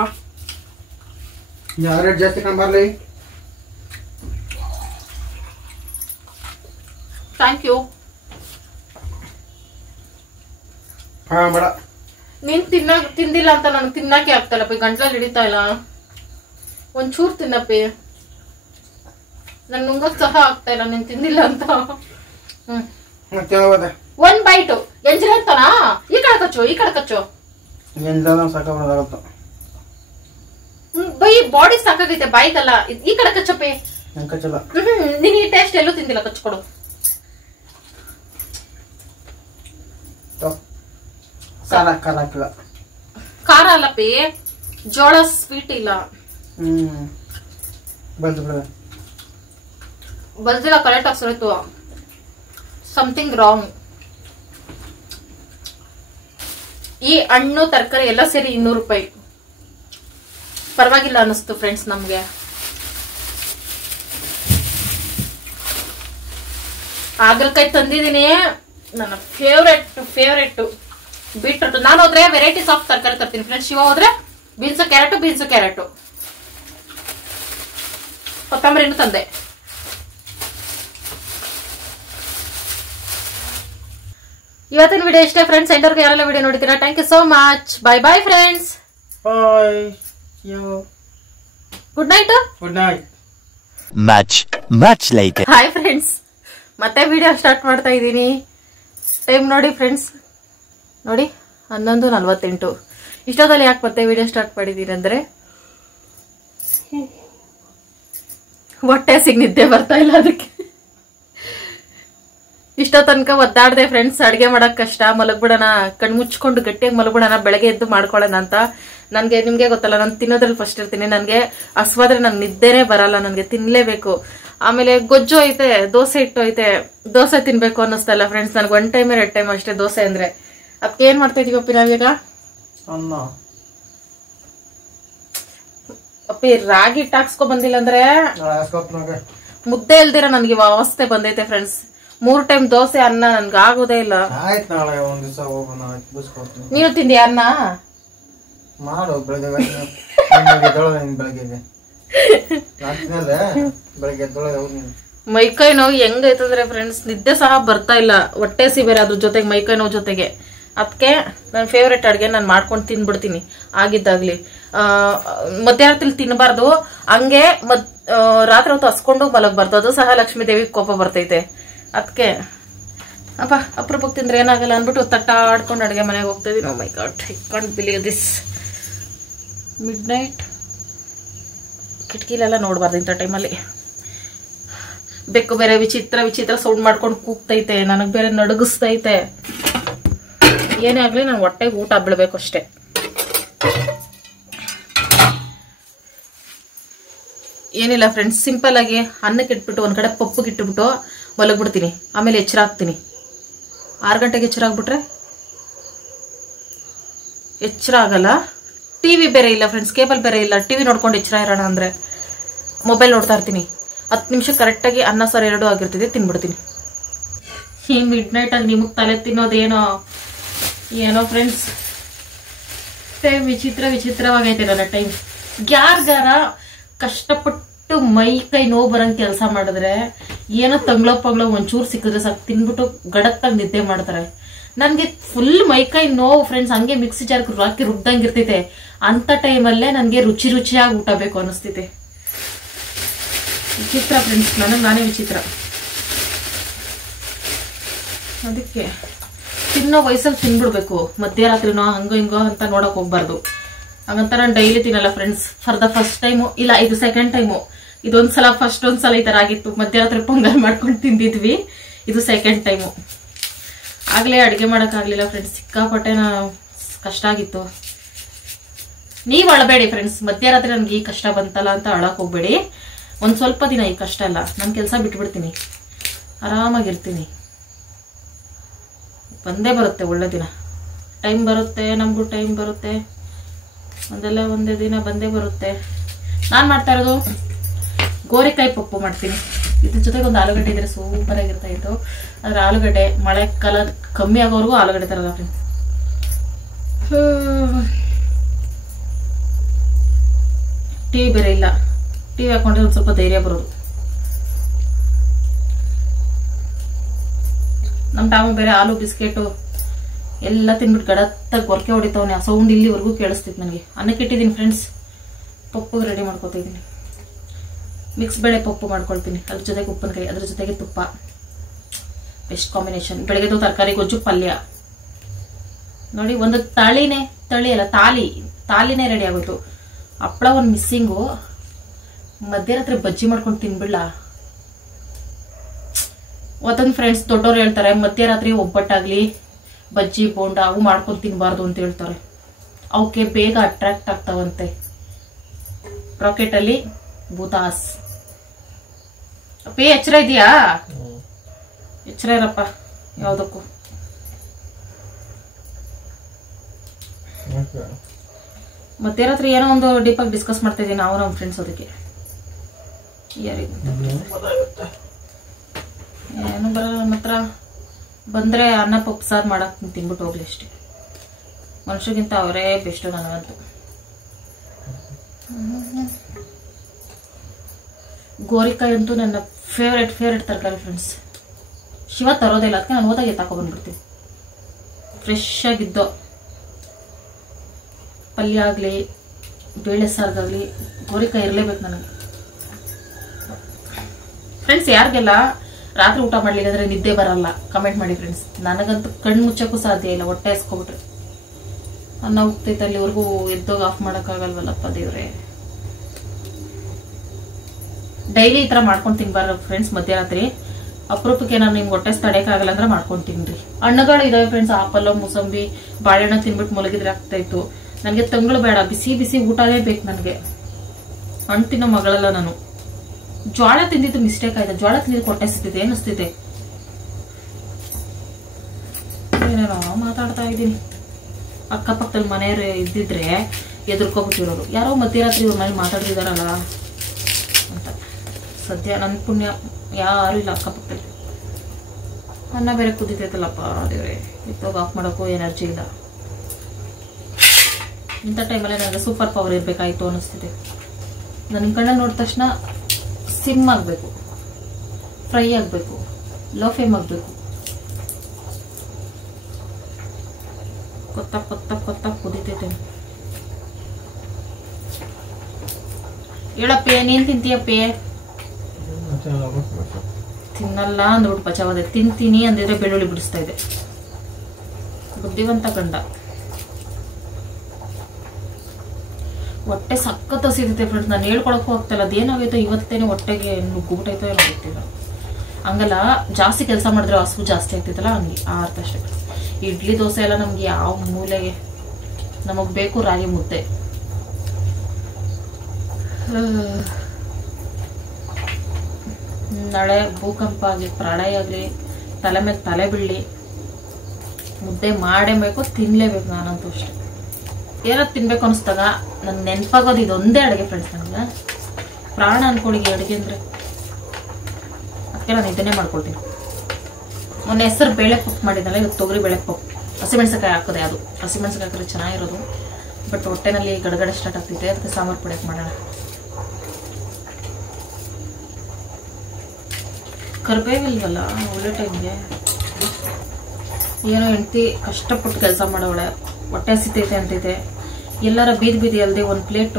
ಜಾಸ್ತಿ ಕಂಬರ್ಲಿ. Thank you. ಬೇಡ, ನೀನ್ ತಿಂದಿಲ್ಲ ಅಂತ ನನಗೆ ತಿನ್ನಕ್ಕೆ ಆಗ್ತಾಯಿಲ್ಲಪ್ಪಿ. ಗಂಟ್ಲಲ್ಲಿ ಹಿಡಿತಾ ಇಲ್ಲ. ಒಂಚೂರು ತಿನ್ನಪ್ಪಿ. ನನ್ ನುಂಗಕ್ ಸಹ ಆಗ್ತಾ ಇಲ್ಲ ನೀನ್ ತಿಂದಿಲ್ಲ ಅಂತ. ಒಂದ್ ಬೈಟು ಎಂಜಲ್ ಅಂತಾನ. ಈ ಕಡೆ ಕಚ್ಚು, ಈ ಕಡೆ ಕಚ್ಚು. ಸಾಕಾಗುತ್ತೆ. ಈ ಬಾಡಿ ಸಾಕಾಗೈತೆ ಬಾಯಿಗಲ್ಲ. ಈ ಕಡೆ ಕಚ್ಚಪ್ಪೆ. ನೀನ್ ಈ ಟೇಸ್ಟ್ ಎಲ್ಲೂ ತಿಂದಿಲ್ಲ, ಕಚ್ಕೊಡು. ಖಾರ ಅಲ್ಲಪ್ಪಿ, ಜೋಳ ಸ್ವೀಟ್ ಇಲ್ಲ. ಬಲ್ದಿಲ್ಲ, ಕರೆಕ್ಟ್ ಆಗಿ ಸುರಿತು. Something wrong. ಈ ಹಣ್ಣು ತರಕಾರಿ ಎಲ್ಲ ಸೇರಿ 200 ರೂಪಾಯಿ. ಪರವಾಗಿಲ್ಲ ಅನಿಸ್ತು ಫ್ರೆಂಡ್ಸ್ ನಮ್ಗೆ. ಹಾಗಲಕಾಯಿ ತಂದಿದ್ದೀನಿ, ನನ್ನ ಫೇವ್ರೆಟ್ ಬೀಟ್ರೂಟ್. ನಾನು ಹೋದ್ರೆ ವೆರೈಟೀಸ್ ಆಫ್ ತರಕಾರಿ ತರ್ತೀನಿ ಫ್ರೆಂಡ್ಸ್. ಶಿವ ಹೋದ್ರೆ ಬೀನ್ಸು ಕ್ಯಾರೆಟ್, ಕೊತ್ತಂಬರಿನೂ ತಂದೆ. ಇವತ್ತಿನ ವಿಡಿಯೋ ಇಷ್ಟೇ ಫ್ರೆಂಡ್ಸ್. ಎಂಟರ್ಗೆ ಯಾರೆಲ್ಲ ವಿಡಿಯೋ ನೋಡ್ತೀರಾ, thank you so much. Bye friends. Good night. Much later. Hi friends, ಮತ್ತೆ ವಿಡಿಯೋ ಸ್ಟಾರ್ಟ್ ಮಾಡ್ತಾ ಇದ್ದೀನಿ. ಟೈಮ್ ನೋಡಿ ಫ್ರೆಂಡ್ಸ್, ನೋಡಿ 11:48. ಇಷ್ಟೊತ್ತಲ್ಲಿ ಯಾಕೆ ಮತ್ತೆ ವಿಡಿಯೋ ಸ್ಟಾರ್ಟ್ ಮಾಡಿದೀನಿ ಅಂದ್ರೆ ಹೊಟ್ಟೆ ನಿದ್ದೆ ಬರ್ತಾ ಇಲ್ಲ, ಅದಕ್ಕೆ. ಇಷ್ಟೋ ತನಕ ಒದ್ದಾಡ್ದೆ ಫ್ರೆಂಡ್ಸ್. ಅಡ್ಗೆ ಮಾಡಕ್ ಕಷ್ಟ, ಮಲಗ್ಬಿಡೋಣ, ಕಣ್ ಮುಚ್ಕೊಂಡು ಗಟ್ಟಿಯಾಗಿ ಮಲಗ್ಬಿಡೋಣ, ಬೆಳಗ್ಗೆ ಎದ್ದು ಮಾಡ್ಕೊಳ್ಳೋಣ ಅಂತ. ನಿಮ್ಗೆ ಗೊತ್ತಲ್ಲ, ನಾನು ತಿನ್ನೋದ್ರಲ್ಲಿ ಫಸ್ಟ್ ಇರ್ತೀನಿ. ನನ್ಗೆ ಹಸ್ವಾದ್ರೆ ನಂಗೆ ನಿದ್ದೆನೆ ಬರಲ್ಲ, ನನ್ಗೆ ತಿನ್ಲೇಬೇಕು. ಆಮೇಲೆ ಗೊಜ್ಜು ಐತೆ, ದೋಸೆ ಹಿಟ್ಟು ಐತೆ, ದೋಸೆ ತಿನ್ಬೇಕು ಅನ್ನಿಸ್ತಲ್ಲ ಫ್ರೆಂಡ್ಸ್. ನನ್ಗೆ 1 ಟೈಮ್ 2 ಟೈಮ್ ಅಷ್ಟೇ ದೋಸೆ ಅಂದ್ರೆ. ಅದಕ್ಕೆ ಏನ್ ಮಾಡ್ತಾ ಇದೀವಪ್ಪಿ ನಾವೀಗ? ಅಪ್ಪಿ ರಾಗಿ ಹಿಟ್ಟು ಹಾಕ್ಸ್ಕೊ ಬಂದಿಲ್ಲ ಅಂದ್ರೆ ಮುದ್ದೆ ಇಲ್ದಿರ ನನ್ಗೆ ಅವಸ್ಥೆ ಬಂದೈತೆ ಫ್ರೆಂಡ್ಸ್. 3 ಟೈಮ್ ದೋಸೆ ಅನ್ನ ನನ್ಗೆ ಆಗೋದೇ ಇಲ್ಲ. ನೀನು ತಿಂದಿಯ ಅನ್ನ? ಮೈಕೈ ನೋವು ಹೆಂಗೈತಂದ್ರೆ ಫ್ರೆಂಡ್ಸ್, ನಿದ್ದೆ ಸಹ ಬರ್ತಾ ಇಲ್ಲ, ಹೊಟ್ಟೆ ಬೇರೆ ಅದ್ರ ಜೊತೆಗೆ ಮೈಕೈ ನೋವು ಜೊತೆಗೆ. ಅದಕ್ಕೆ ನನ್ನ ಫೇವ್ರೆಟ್ ಅಡ್ಗೆ ನಾನು ಮಾಡ್ಕೊಂಡು ತಿನ್ಬಿಡ್ತೀನಿ ಆಗಿದ್ದಾಗ್ಲಿ. ಮಧ್ಯಾಹ್ನದಲ್ಲಿ ತಿನ್ನಬಾರ್ದು, ಹಂಗೆ ರಾತ್ರಿ ಹೊತ್ತು ಹಸ್ಕೊಂಡು ಮಲಗಬಾರ್ದು. ಅದು ಸಹ ಲಕ್ಷ್ಮೀ ದೇವಿಗೆ ಕೋಪ ಬರ್ತೈತೆ. ಅದಕ್ಕೆ ಅಪರೂಪಕ್ಕೆ ತಿಂದ್ರೆ ಏನಾಗಲ್ಲ ಅಂದ್ಬಿಟ್ಟು ತಟ್ಟಾಡ್ಕೊಂಡು ಅಡುಗೆ ಮನೆಗೆ ಹೋಗ್ತಾ ಇದೀನಿ. Oh my god, I can't believe this. Midnight ಕಿಟಕಿಲೆಲ್ಲ ನೋಡಬಾರ್ದು ಇಂಥ ಟೈಮಲ್ಲಿ. ಬೆಕ್ಕು ಬೇರೆ ವಿಚಿತ್ರ ಸೌಂಡ್ ಮಾಡ್ಕೊಂಡು ಕೂಗ್ತೈತೆ, ನನಗೆ ಬೇರೆ ನಡುಗಿಸ್ತೈತೆ. ಏನೇ ಆಗ್ಲಿ ನಾನು ಹೊಟ್ಟೆಗೆ ಊಟ ಬೀಳ್ಬೇಕು ಅಷ್ಟೇ. ಏನಿಲ್ಲ ಫ್ರೆಂಡ್ಸ್, ಸಿಂಪಲ್ ಆಗಿ ಅನ್ನಕ್ಕೆ ಇಟ್ಬಿಟ್ಟು ಒಂದ್ ಕಡೆ ಪಪ್ಪುಗೆ ಇಟ್ಬಿಟ್ಟು ಮಲಗ್ಬಿಡ್ತೀನಿ. ಆಮೇಲೆ ಎಚ್ಚರ ಆಗ್ತೀನಿ. 6 ಗಂಟೆಗೆ ಎಚ್ಚರ ಆಗ್ಬಿಟ್ರೆ ಎಚ್ಚರ ಆಗಲ್ಲ. ಟಿವಿ ಬೇರೆ ಇಲ್ಲ ಫ್ರೆಂಡ್ಸ್, ಕೇಬಲ್ ಬೇರೆ ಇಲ್ಲ. ಟಿವಿ ನೋಡ್ಕೊಂಡು ಎಚ್ಚರ ಇರೋಣ ಅಂದ್ರೆ ಮೊಬೈಲ್ ನೋಡ್ತಾ ಇರ್ತೀನಿ. 10 ನಿಮಿಷ ಕರೆಕ್ಟಾಗಿ ಅನ್ನ ಸಾರು 2 ಆಗಿರ್ತಿದೆ, ತಿನ್ಬಿಡ್ತೀನಿ. ಈ ಮಿಡ್ ನೈಟ್ ಅಲ್ಲಿ ನಿಮಗ್ ತಲೆ ತಿನ್ನೋದೇನೋ ಫ್ರೆಂಡ್ಸ್. ಟೈಮ್ ವಿಚಿತ್ರವಾಗೈತೆ ನನ್ನ ಟೈಮ್. ಯಾರ್ಗಾರ ಕಷ್ಟಪಟ್ಟು ಮೈ ಕೈ ನೋವು ಬರಂಗ್ ಕೆಲಸ ಮಾಡಿದ್ರೆ ಏನೋ ತಂಗ್ಳೋ ಒಂಚೂರು ಸಿಕ್ಕಿದ್ರೆ ಸಾಕು, ತಿನ್ಬಿಟ್ಟು ಗಡತ್ತಾಗಿ ನಿದ್ದೆ ಮಾಡ್ತಾರೆ. ನನ್ಗೆ ಫುಲ್ ಮೈ ಕೈ ನೋವು ಫ್ರೆಂಡ್ಸ್, ಹಂಗೆ ಮಿಕ್ಸಿ ಜಾರ್ ಹಾಕಿ ರುಬ್ದಂಗ್ ಇರ್ತೈತೆ. ಅಂತ ಟೈಮಲ್ಲೇ ನನ್ಗೆ ರುಚಿಯಾಗಿ ಊಟ ಬೇಕು ಅನಿಸ್ತೈತೆ. ವಿಚಿತ್ರ ಫ್ರೆಂಡ್ಸ್, ನಾನೇ ವಿಚಿತ್ರ. ಅದಕ್ಕೆ ತಿನ್ನೋ ವಯಸ್ಸಲ್ಲಿ ತಿನ್ಬಿಡ್ಬೇಕು. ಮಧ್ಯರಾತ್ರಿನೋ ಹಂಗೋ ಹಿಂಗೋ ಅಂತ ನೋಡಕ್ ಹೋಗ್ಬಾರ್ದು. ಹಾಗಂತ ನಾನು ಡೈಲಿ ತಿನ್ನಲ್ಲ friends. For the first time, ಇಲ್ಲ ಇದು ಸೆಕೆಂಡ್ ಟೈಮು. ಇದೊಂದ್ಸಲ ಫಸ್ಟ್ ಒಂದ್ಸಲ ಈ ತರ ಆಗಿತ್ತು, ಮಧ್ಯರಾತ್ರಿ ಪೊಂಗಲ್ ಮಾಡ್ಕೊಂಡು ತಿಂದಿದ್ವಿ. ಇದು ಸೆಕೆಂಡ್ ಟೈಮು. ಆಗ್ಲೇ ಅಡ್ಗೆ ಮಾಡಕ್ ಆಗ್ಲಿಲ್ಲ ಫ್ರೆಂಡ್ಸ್, ಸಿಕ್ಕಾಪಟ್ಟೆ ಕಷ್ಟ ಆಗಿತ್ತು. ನೀವ್ ಅಳಬೇಡಿ ಫ್ರೆಂಡ್ಸ್, ಮಧ್ಯರಾತ್ರಿ ನನ್ಗೆ ಈ ಕಷ್ಟ ಬಂತಲ್ಲ ಅಂತ ಅಳಕ್ ಹೋಗ್ಬೇಡಿ. ಒಂದ್ ಸ್ವಲ್ಪ ದಿನ ಈ ಕಷ್ಟ ಇಲ್ಲ, ನನ್ ಕೆಲಸ ಬಿಟ್ಬಿಡ್ತೀನಿ, ಆರಾಮಾಗಿರ್ತೀನಿ. ಬಂದೇ ಬರುತ್ತೆ ಒಳ್ಳೆ ದಿನ. ಟೈಮ್ ಬರುತ್ತೆ, ನಮಗೂ ಟೈಮ್ ಬರುತ್ತೆ. ಒಂದೇ ದಿನ ಬಂದೇ ಬರುತ್ತೆ. ನಾನ್ ಮಾಡ್ತಾ ಇರೋದು ಗೋರಿಕಾಯಿ ಪಪ್ಪು ಮಾಡ್ತೀನಿ. ಇದ್ರ ಜೊತೆಗೆ ಒಂದು ಆಲೂಗಡ್ಡೆ ಇದ್ರೆ ಸೂಪರ್ ಆಗಿರ್ತಾ ಇತ್ತು. ಆದ್ರೆ ಆಲೂಗಡ್ಡೆ ಮಳೆ ಕಲರ್ ಕಮ್ಮಿ ಆಗೋವರೆಗೂ ಆಲೂಗಡ್ಡೆ ತರಲ್ಲ ಫ್ರೆಂಡ್ಸ್. ಟಿವಿ ಬೇರೆ ಇಲ್ಲ, ಟಿವಿ ಹಾಕೊಂಡ್ರೆ ಒಂದ್ ಸ್ವಲ್ಪ ಧೈರ್ಯ ಬರೋದು. ನಮ್ ಟಾಮ ಬೇರೆ ಆಲೂ ಬಿಸ್ಕೆಟು ಎಲ್ಲ ತಿನ್ಬಿಟ್ಟು ಗಡತ್ತಾಗಿ ಗೊರಕೆ ಹೊಡಿತಾವನೆ. ಆ ಸೌಂಡ್ ಇಲ್ಲಿವರೆಗೂ ಕೇಳಿಸ್ತಿತ್ತು ನನಗೆ. ಅನ್ನಕ್ಕೆ ಇಟ್ಟಿದ್ದೀನಿ ಫ್ರೆಂಡ್ಸ್, ಪಪ್ಪು ರೆಡಿ ಮಾಡ್ಕೊತಾ ಇದ್ದೀನಿ. ಮಿಕ್ಸ್ ಬೇಳೆ ಪಪ್ಪು ಮಾಡ್ಕೊಳ್ತೀನಿ, ಅದ್ರ ಜೊತೆಗೆ ಉಪ್ಪಿನಕಾಯಿ, ಅದ್ರ ಜೊತೆಗೆ ತುಪ್ಪ. Best combination. ಬೆಳಗ್ಗೆದು ತರಕಾರಿ ಗೊಜ್ಜು, ಪಲ್ಯ. ನೋಡಿ ಒಂದು ತಾಳಿನೇ ರೆಡಿ ಆಗೋಯ್ತು. ಹಪ್ಪಳ ಒಂದು ಮಿಸ್ಸಿಂಗು. ಮಧ್ಯರಾತ್ರಿ ಬಜ್ಜಿ ಮಾಡ್ಕೊಂಡು ತಿನ್ಬಿಡ್ಲ. ಒಂದೊಂದು ಫ್ರೆಂಡ್ಸ್ ದೊಡ್ಡವ್ರು ಹೇಳ್ತಾರೆ ಮಧ್ಯರಾತ್ರಿ ಒಬ್ಬಟ್ಟಾಗ್ಲಿ ಬಜ್ಜಿ ಬೋಂಡ ಅವು ಮಾಡ್ಕೊಂಡು ತಿನ್ಬಾರ್ದು ಅಂತ ಹೇಳ್ತಾರೆ. ಅವಕ್ಕೆ ಬೇಗ ಅಟ್ರಾಕ್ಟ್ ಆಗ್ತಾವಂತೆ. ರಾಕೆಟ್ ಅಲ್ಲಿ ಭೂತಾಸ್. ಅಪ್ಪೇ ಎಚ್ಚರ ಇದೆಯಾ? ಎಚ್ಚರ ಇರಪ್ಪ ಯಾವ್ದಕ್ಕೂ. ಮಧ್ಯರಾತ್ರಿ ಏನೋ ಒಂದು ಡೀಪಾಗಿ ಡಿಸ್ಕಸ್ ಮಾಡ್ತಾ ಇದೀನಿ ನಾವು ನಮ್ಮ ಫ್ರೆಂಡ್ಸ್. ಅದಕ್ಕೆ ಏನು ಬರಲ್ಲ ನಮ್ಮ ಹತ್ರ. ಬಂದ್ರೆ ಅನ್ನ ಪಪ್ಪು ಸಾರು ಮಾಡಕ್ ತಿನ್ಬಿಟ್ಟು ಹೋಗ್ಲಿ ಅಷ್ಟೇ. ಮನುಷ್ಯಗಿಂತ ಅವರೇ ಬೆಸ್ಟ್ ನನಗಂತೂ. ಗೋರಿಕಾಯಿ ಅಂತೂ ನನ್ನ ಫೇವ್ರೆಟ್ ತರಕಾರಿ ಫ್ರೆಂಡ್ಸ್. ಶಿವ ತರೋದಿಲ್ಲ, ಅದಕ್ಕೆ ನಾನು ಹೋದಾಗೆ ತಗೊಬಂದ್ಬಿಡ್ತೀನಿ. ಫ್ರೆಶ್ ಆಗಿದ್ದೋ ಪಲ್ಯ ಆಗಲಿ ಬೇಳೆ ಸಾರ್ಗಾಗ್ಲಿ ಗೋರಿಕಾಯಿ ಇರಲೇಬೇಕು ನನಗೆ ಫ್ರೆಂಡ್ಸ್. ಯಾರಿಗೆಲ್ಲ ರಾತ್ರಿ ಊಟ ಮಾಡ್ಲಿಲ್ಲ ಅಂದ್ರೆ ನಿದ್ದೆ ಬರಲ್ಲ ಕಮೆಂಟ್ ಮಾಡಿ ಫ್ರೆಂಡ್ಸ್. ನನಗಂತೂ ಕಣ್ಣು ಮುಚ್ಚಕ್ಕೂ ಸಾಧ್ಯ ಇಲ್ಲ, ಹೊಟ್ಟೆ ಹಸ್ಕೊಬಿಟ್ರೆ. ಅನ್ನ ಹೋಗ್ತೈತೆ ಅಲ್ಲಿವರೆಗೂ ಎದ್ದೋಗಿ ಆಫ್ ಮಾಡೋಕ್ಕಾಗಲ್ವಲ್ಲಪ್ಪ ದೇವ್ರೆ. ಡೈಲಿ ಈ ಥರ ಮಾಡ್ಕೊಂಡು ತಿನ್ಬಾರ್ದು ಫ್ರೆಂಡ್ಸ್. ಮಧ್ಯರಾತ್ರಿ ಅಪರೂಪಕ್ಕೆ ನಾನು ನಿಮ್ಗೆ ಹೊಟ್ಟೆ ತಡೆಯಕ್ಕಾಗಲ್ಲ ಅಂದ್ರೆ ಮಾಡ್ಕೊಂಡು ತಿನ್ರಿ. ಹಣ್ಣುಗಳು ಇದಾವೆ ಫ್ರೆಂಡ್ಸ್. ಆಪಲ್, ಮೂಸಂಬಿ, ಬಾಳೆಹಣ್ಣು ತಿನ್ಬಿಟ್ಟು ಮಲಗಿದ್ರೆ ಆಗ್ತಾ ಇತ್ತು. ನನಗೆ ತಂಗಳು ಬೇಡ, ಬಿಸಿ ಊಟನೇ ಬೇಕು ನನಗೆ. ಹಣ್ಣು ತಿನ್ನೋ ಮಗಳಲ್ಲ ನಾನು. ಜೋಳ ತಿಂದಿದ್ದು ಮಿಸ್ಟೇಕ್ ಆಯ್ತು. ಜೋಳ ತಿಂದಿದ್ದು ಹೊಟ್ಟೆ ಸಿಗ್ತಿದೆ ಏನಿಸ್ತಿದೆ. ಏನೇನೋ ಮಾತಾಡ್ತಾ ಇದ್ದೀನಿ. ಅಕ್ಕಪಕ್ಕದಲ್ಲಿ ಮನೆಯವ್ರು ಇದ್ದಿದ್ರೆ ಎದುರ್ಕೊಬಿಟ್ಟಿರೋರು. ಯಾರೋ ಮಧ್ಯರಾತ್ರಿ ಇವ್ರ ಮನೇಲಿ ಮಾತಾಡ್ತಿದಾರಲ್ಲ ಅಂತ. ಸದ್ಯ ನನ್ನ ಪುಣ್ಯ ಯಾರು ಇಲ್ಲ ಅಕ್ಕಪಕ್ಕದಲ್ಲಿ. ಅನ್ನ ಬೇರೆ ಕುದಿತೈತಲ್ಲಪ್ಪ ದೇವ್ರೆ, ಇತ್ತೋಗಿ ಆಫ್ ಮಾಡೋಕ್ಕೂ ಎನರ್ಜಿ ಇಲ್ಲ. ಇಂಥ ಟೈಮಲ್ಲಿ ನನಗೆ ಸೂಪರ್ ಪವರ್ ಇರಬೇಕಾಯ್ತು ಅನ್ನಿಸ್ತಿದೆ. ನನ್ನ ಕಣ್ಣಲ್ಲಿ ನೋಡಿದ ತಕ್ಷಣ ಸಿಮ್ ಆಗಬೇಕು, ಫ್ರೈ ಆಗಬೇಕು, ಲೋ ಫ್ಲೇಮ್ ಆಗಬೇಕು. ಕೊತ್ತ ಕುದಿತೈತೆ. ಹೇಳಪ್ಪೇ, ನೀನ್ ತಿಂತೀಯಪ್ಪೇ? ತಿನ್ನಲ್ಲ ಅಂದ್ಬಿಟ್ಟು ಬಚಾವದೆ. ತಿಂತೀನಿ ಅಂದಿದ್ರೆ ಬೆಳ್ಳುಳ್ಳಿ ಬಿಡಿಸ್ತಾ ಇದೆ. ಬುದ್ಧಿವಂತ ಗಂಡ. ಹೊಟ್ಟೆ ಸಖತ್ ಹಸಿದೈತೆ ಫ್ರೆಂಡ್ಸ್. ನಾನು ಹೇಳ್ಕೊಳಕ್ಕೂ ಹೋಗ್ತಲ್ಲ. ಅದೇನಾಗೈತೋ ಇವತ್ತೇನೆ ಹೊಟ್ಟೆಗೆ ನುಗ್ಗುಬಿಟ್ಟೈತೋ ಏನೋ ಗೊತ್ತಿಲ್ಲ. ಹಂಗಲ್ಲ, ಜಾಸ್ತಿ ಕೆಲಸ ಮಾಡಿದ್ರೆ ಹಸು ಜಾಸ್ತಿ ಆಗ್ತೈತಲ್ಲ, ಹಂಗೆ ಆ ಅರ್ಥ ಅಷ್ಟೇ. ಇಡ್ಲಿ ದೋಸೆ ಎಲ್ಲ ನಮ್ಗೆ ಯಾವ ಮೂಲೆಗೆ ನಮಗ್ ಬೇಕು ರಾಗಿ ಮುದ್ದೆ. ನಾಳೆ ಭೂಕಂಪ ಆಗಲಿ, ಪ್ರಳಯ ಆಗಲಿ, ತಲೆ ಮೇಲೆ ತಲೆ ಬೀಳಲಿ, ಮುದ್ದೆ ಮಾಡೇಬೇಕು, ತಿನ್ಲೇಬೇಕು. ನಾನಂತೂ ಅಷ್ಟೆ. ಏನೋ ತಿನ್ಬೇಕು ಅನಿಸ್ದಾಗ ನನ್ ನೆನಪಾಗೋದು ಇದೊಂದೇ ಅಡುಗೆ ಫ್ರೆಂಡ್ಸ್. ನನಗೆ ಪ್ರಾಣ ಅನ್ಕೊಳ್ಳಿ ಅಡುಗೆ ಅಂದ್ರೆ. ಅದಕ್ಕೆ ನಾನು ಇದನ್ನೇ ಮಾಡ್ಕೊಳ್ತೀನಿ. ಮೊನ್ನೆ ಹೆಸರು ಬೇಳೆ ಪಪ್ಪು ಮಾಡಿದ್ನಲ್ಲ, ಇವತ್ತು ತೊಗರಿ ಬೇಳೆ ಪಪ್ಪು. ಹಸಿಮೆಣಸಕಾಯಿ ಹಾಕೋದೆ. ಅದು ಹಸಿಮೆಣಸಕಾಯಿ ಹಾಕಿದ್ರೆ ಚೆನ್ನಾಗಿರೋದು. ಬಟ್ ಹೊಟ್ಟೆನಲ್ಲಿ ಗಡಗಡೆ ಸ್ಟಾರ್ಟ್ ಆಗ್ತಿದೆ. ಅದಕ್ಕೆ ಸಾಂಬಾರು ಪುಡಿಯಕ್ಕೆ ಮಾಡೋಣ. ಕರ್ಬೇವಿಲ್ವಲ್ಲ ಒಳ್ಳೆ ಟೈಮ್ಗೆ. ಏನೋ ಹೆಂಡತಿ ಕಷ್ಟಪಟ್ಟು ಕೆಲಸ ಮಾಡೋಳೆ, ಹೊಟ್ಟೆ ಹಸಿತೈತೆ ಅಂತೈತೆ. ಎಲ್ಲರ ಬೀದಿ ಅಲ್ಲದೆ ಒಂದು plate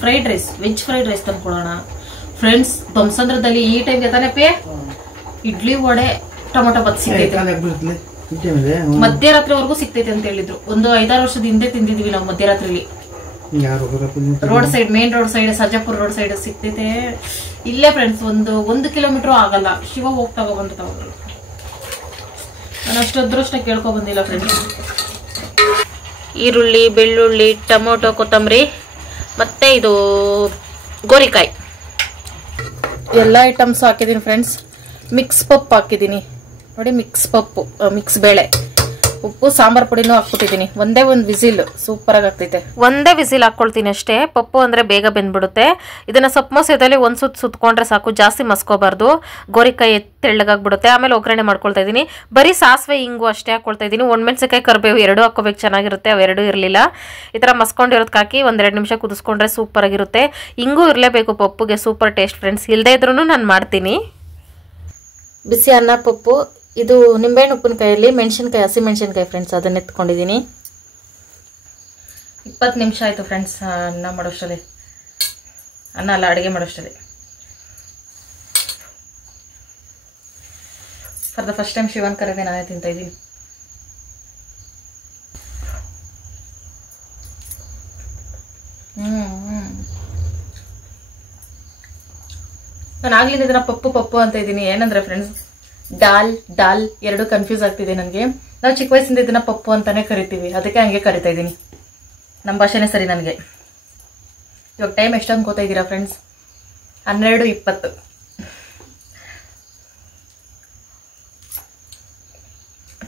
fried rice, veg fried rice ತಂದ್ಕೊಡೋಣ ಫ್ರೆಂಡ್ಸ್. ಧ್ವಂಸಂದ್ರದಲ್ಲಿ ಈ ಟೈಮ್ಗೆ ತಾನೇ ಪೇ ಇಡ್ಲಿ, ವಡೆ, ಟೊಮೊಟೊ ಬಾತ್ ಸಿಗ್ತೈತೆ. ಮಧ್ಯರಾತ್ರಿವರೆಗೂ ಸಿಗ್ತೈತೆ ಅಂತ ಹೇಳಿದ್ರು. ಒಂದು 5-6 ವರ್ಷದ ಹಿಂದೆ ತಿಂದಿದ್ವಿ ನಾವು ಮಧ್ಯರಾತ್ರಿಲಿ. Road side, main road side, Sarjapur road side ಸಿಗ್ತೈತೆ. ಇಲ್ಲೇ ಫ್ರೆಂಡ್ಸ್, 1 ಕಿಲೋಮೀಟರ್ ಆಗಲ್ಲ. ಶಿವ ಹೋಗ್ತಾಗ ಬಂದು ನಾನು ಅಷ್ಟು ಅದೃಷ್ಟ ಕೇಳ್ಕೊ ಬಂದಿಲ್ಲ ಫ್ರೆಂಡ್ಸ್. ಈರುಳ್ಳಿ, ಬೆಳ್ಳುಳ್ಳಿ, ಟೊಮೊಟೊ, ಕೊತ್ತಂಬರಿ ಮತ್ತೆ ಇದು ಗೋರಿಕಾಯಿ ಎಲ್ಲ ಐಟಮ್ಸ್ ಹಾಕಿದೀನಿ ಫ್ರೆಂಡ್ಸ್. ಮಿಕ್ಸ್ ಪಪ್ಪು ಹಾಕಿದೀನಿ ನೋಡಿ. ಮಿಕ್ಸ್ ಪಪ್ಪು, ಮಿಕ್ಸ್ ಬೇಳೆ, ಉಪ್ಪು, ಸಾಂಬಾರ್ ಪುಡಿನೂ ಹಾಕ್ಬಿಟ್ಟಿದ್ದೀನಿ. ಒಂದೇ ಒಂದು ವಿಸಿಲ್ ಸೂಪರ್ ಆಗಿ ಆಗ್ತೈತೆ. ಒಂದೇ ವಿಸಿಲ್ ಹಾಕೊಳ್ತೀನಿ ಅಷ್ಟೇ. ಪಪ್ಪು ಅಂದ್ರೆ ಬೇಗ ಬೆಂದ್ಬಿಡುತ್ತೆ. ಇದನ್ನ ಸೊಪ್ಪು ಮಸೆದಲ್ಲಿ ಒಂದ್ ಸುತ್ಕೊಂಡ್ರೆ ಸಾಕು, ಜಾಸ್ತಿ ಮಸ್ಕೋಬಾರ್ದು. ಗೋರಿಕಾಯಿ ತೆಳ್ಳಗಾಗ್ಬಿಡುತ್ತೆ. ಆಮೇಲೆ ಒಗ್ಗರಣೆ ಮಾಡ್ಕೊಳ್ತಾ ಇದೀನಿ. ಬರೀ ಸಾಸಿವೆ, ಇಂಗು ಅಷ್ಟೇ ಹಾಕೊಳ್ತಾ ಇದೀನಿ. ಒಣಮೆಣಸಿನಕಾಯಿ, ಕರಿಬೇವು 2 ಹಾಕೋಬೇಕು, ಚೆನ್ನಾಗಿರುತ್ತೆ. ಅವೆರಡೂ ಇರಲಿಲ್ಲ. ಈ ತರ ಮಸ್ಕೊಂಡಿರೋದಕ್ಕೆ ಹಾಕಿ 1-2 ನಿಮಿಷ ಕುದಿಸ್ಕೊಂಡ್ರೆ ಸೂಪರ್ ಆಗಿರುತ್ತೆ. ಇಂಗು ಇರಲೇಬೇಕು ಪಪ್ಪುಗೆ, ಸೂಪರ್ ಟೇಸ್ಟ್ ಫ್ರೆಂಡ್ಸ್. ಇಲ್ಲದೆ ಇದ್ರೂ ನಾನು ಮಾಡ್ತೀನಿ. ಬಿಸಿ ಅನ್ನ ಪಪ್ಪು. ಇದು ನಿಂಬೆಹಣ್ಣು ಉಪ್ಪಿನಕಾಯಲ್ಲಿ ಮೆಣಸಿನ್ಕಾಯಿ, ಹಸಿ ಮೆಣಸಿನ್ಕಾಯಿ ಫ್ರೆಂಡ್ಸ್, ಅದನ್ನ ಎತ್ಕೊಂಡಿದ್ದೀನಿ. 20 ನಿಮಿಷ ಆಯ್ತು ಫ್ರೆಂಡ್ಸ್ ಅನ್ನ ಮಾಡೋಷ್ಟರಲ್ಲಿ. ಅನ್ನ ಅಲ್ಲ, ಅಡುಗೆ ಮಾಡೋಷ್ಟರಲ್ಲಿ. ಫಾರ್ ದ ಫಸ್ಟ್ ಟೈಮ್ ಶಿವನ್ ಕರೆದೆ ನಾನೇ ತಿಂತಾ ಇದ್ದೀನಿ. ನಾನು ಆಗ್ಲಿಂದ ಇದನ್ನ ಪಪ್ಪು ಪಪ್ಪು ಅಂತ ಇದ್ದೀನಿ. ಏನಂದ್ರೆ ಫ್ರೆಂಡ್ಸ್, ಡಾಲ್ ಎರಡು ಕನ್ಫ್ಯೂಸ್ ಆಗ್ತಿದೆ ನನಗೆ. ನಾವು ಚಿಕ್ಕ ವಯಸ್ಸಿಂದ ಇದನ್ನ ಪಪ್ಪು ಅಂತಾನೆ ಕರಿತೀವಿ, ಅದಕ್ಕೆ ಹಂಗೆ ಕರಿತಾ ಇದ್ದೀನಿ. ನಮ್ಮ ಭಾಷೆನೇ ಸರಿ ನನಗೆ. ಇವಾಗ ಟೈಮ್ ಎಷ್ಟು ಅನ್ಕೋತಾ ಇದ್ದೀರಾ ಫ್ರೆಂಡ್ಸ್? 12:20.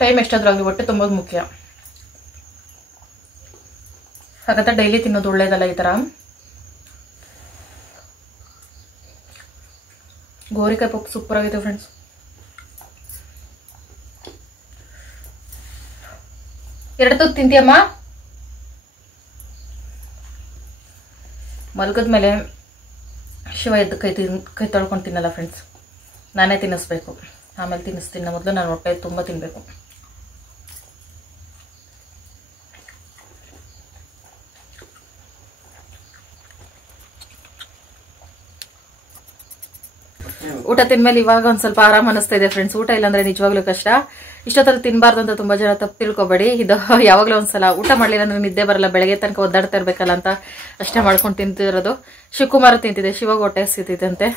ಟೈಮ್ ಎಷ್ಟಾದ್ರೂ ಆಗಲಿ ಹೊಟ್ಟೆ ತುಂಬೋದು ಮುಖ್ಯ. ಹಾಗಾದ್ರೆ ಡೈಲಿ ತಿನ್ನೋದು ಒಳ್ಳೇದಲ್ಲ ಈ ತರ. ಗೋರಿಕಾಯಿ ಪಪ್ಪು ಸೂಪರ್ ಆಗಿದೆ ಫ್ರೆಂಡ್ಸ್. ಎರಡು ತುತ್ತು ತಿಂತೀಯಮ್ಮ? ಮಲ್ಗದ್ಮೇಲೆ ಶಿವ ಎದ್ದು ಕೈ ತೊಳ್ಕೊಂಡು ತಿನ್ನಲ್ಲ ಫ್ರೆಂಡ್ಸ್. ನಾನೇ ತಿನ್ನಿಸ್ಬೇಕು, ಆಮೇಲೆ ತಿನ್ನಿಸ್ತೀನಿ. ಮೊದಲು ನಾನು ಹೊಟ್ಟೆ ತುಂಬ ತಿನ್ಬೇಕು. ಊಟ ತಿಂದ್ಮೇಲೆ ಇವಾಗ ಒಂದ್ ಸ್ವಲ್ಪ ಆರಾಮ್ ಅನಿಸ್ತಾ ಇದೆ ಫ್ರೆಂಡ್ಸ್. ಊಟ ಇಲ್ಲಾಂದ್ರೆ ನಿಜವಾಗ್ಲೂ ಕಷ್ಟ. ಇಷ್ಟೊತ್ತಲ್ಲಿ ತಿನ್ಬಾರ್ದು ಅಂತ ತುಂಬಾ ಜನ ತಪ್ಪು ತಿಳ್ಕೊಬೇಡಿ. ಇದು ಯಾವಾಗ್ಲೂ ಒಂದ್ಸಲ ಊಟ ಮಾಡ್ಲಿಲ್ಲ ಅಂದ್ರೆ ನಿದ್ದೆ ಬರಲ್ಲ, ಬೆಳಗ್ಗೆ ತನಕ ಒದ್ದಾಡ್ತಾ ಇರ್ಬೇಕಲ್ಲ ಅಂತ ಅಷ್ಟೇ ಮಾಡ್ಕೊಂಡು ತಿಂತಿರೋದು. ಶಿವಕುಮಾರ್ ತಿಂತಿದೆ, ಶಿವಾಗ ಹೊಟ್ಟೆ ಹಸಿತಿದೆ ಅಂತೆ.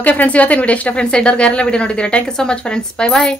ಓಕೆ ಫ್ರೆಂಡ್ಸ್, ಇವತ್ತಿನ ವಿಡಿಯೋ ಇಷ್ಟ ಫ್ರೆಂಡ್ಸ್. ಎಂಡರ್ಗೆ ಯಾರೆಲ್ಲ ವಿಡಿಯೋ ನೋಡಿದ್ದೀರಾ, thank you so much friends. Bye bye.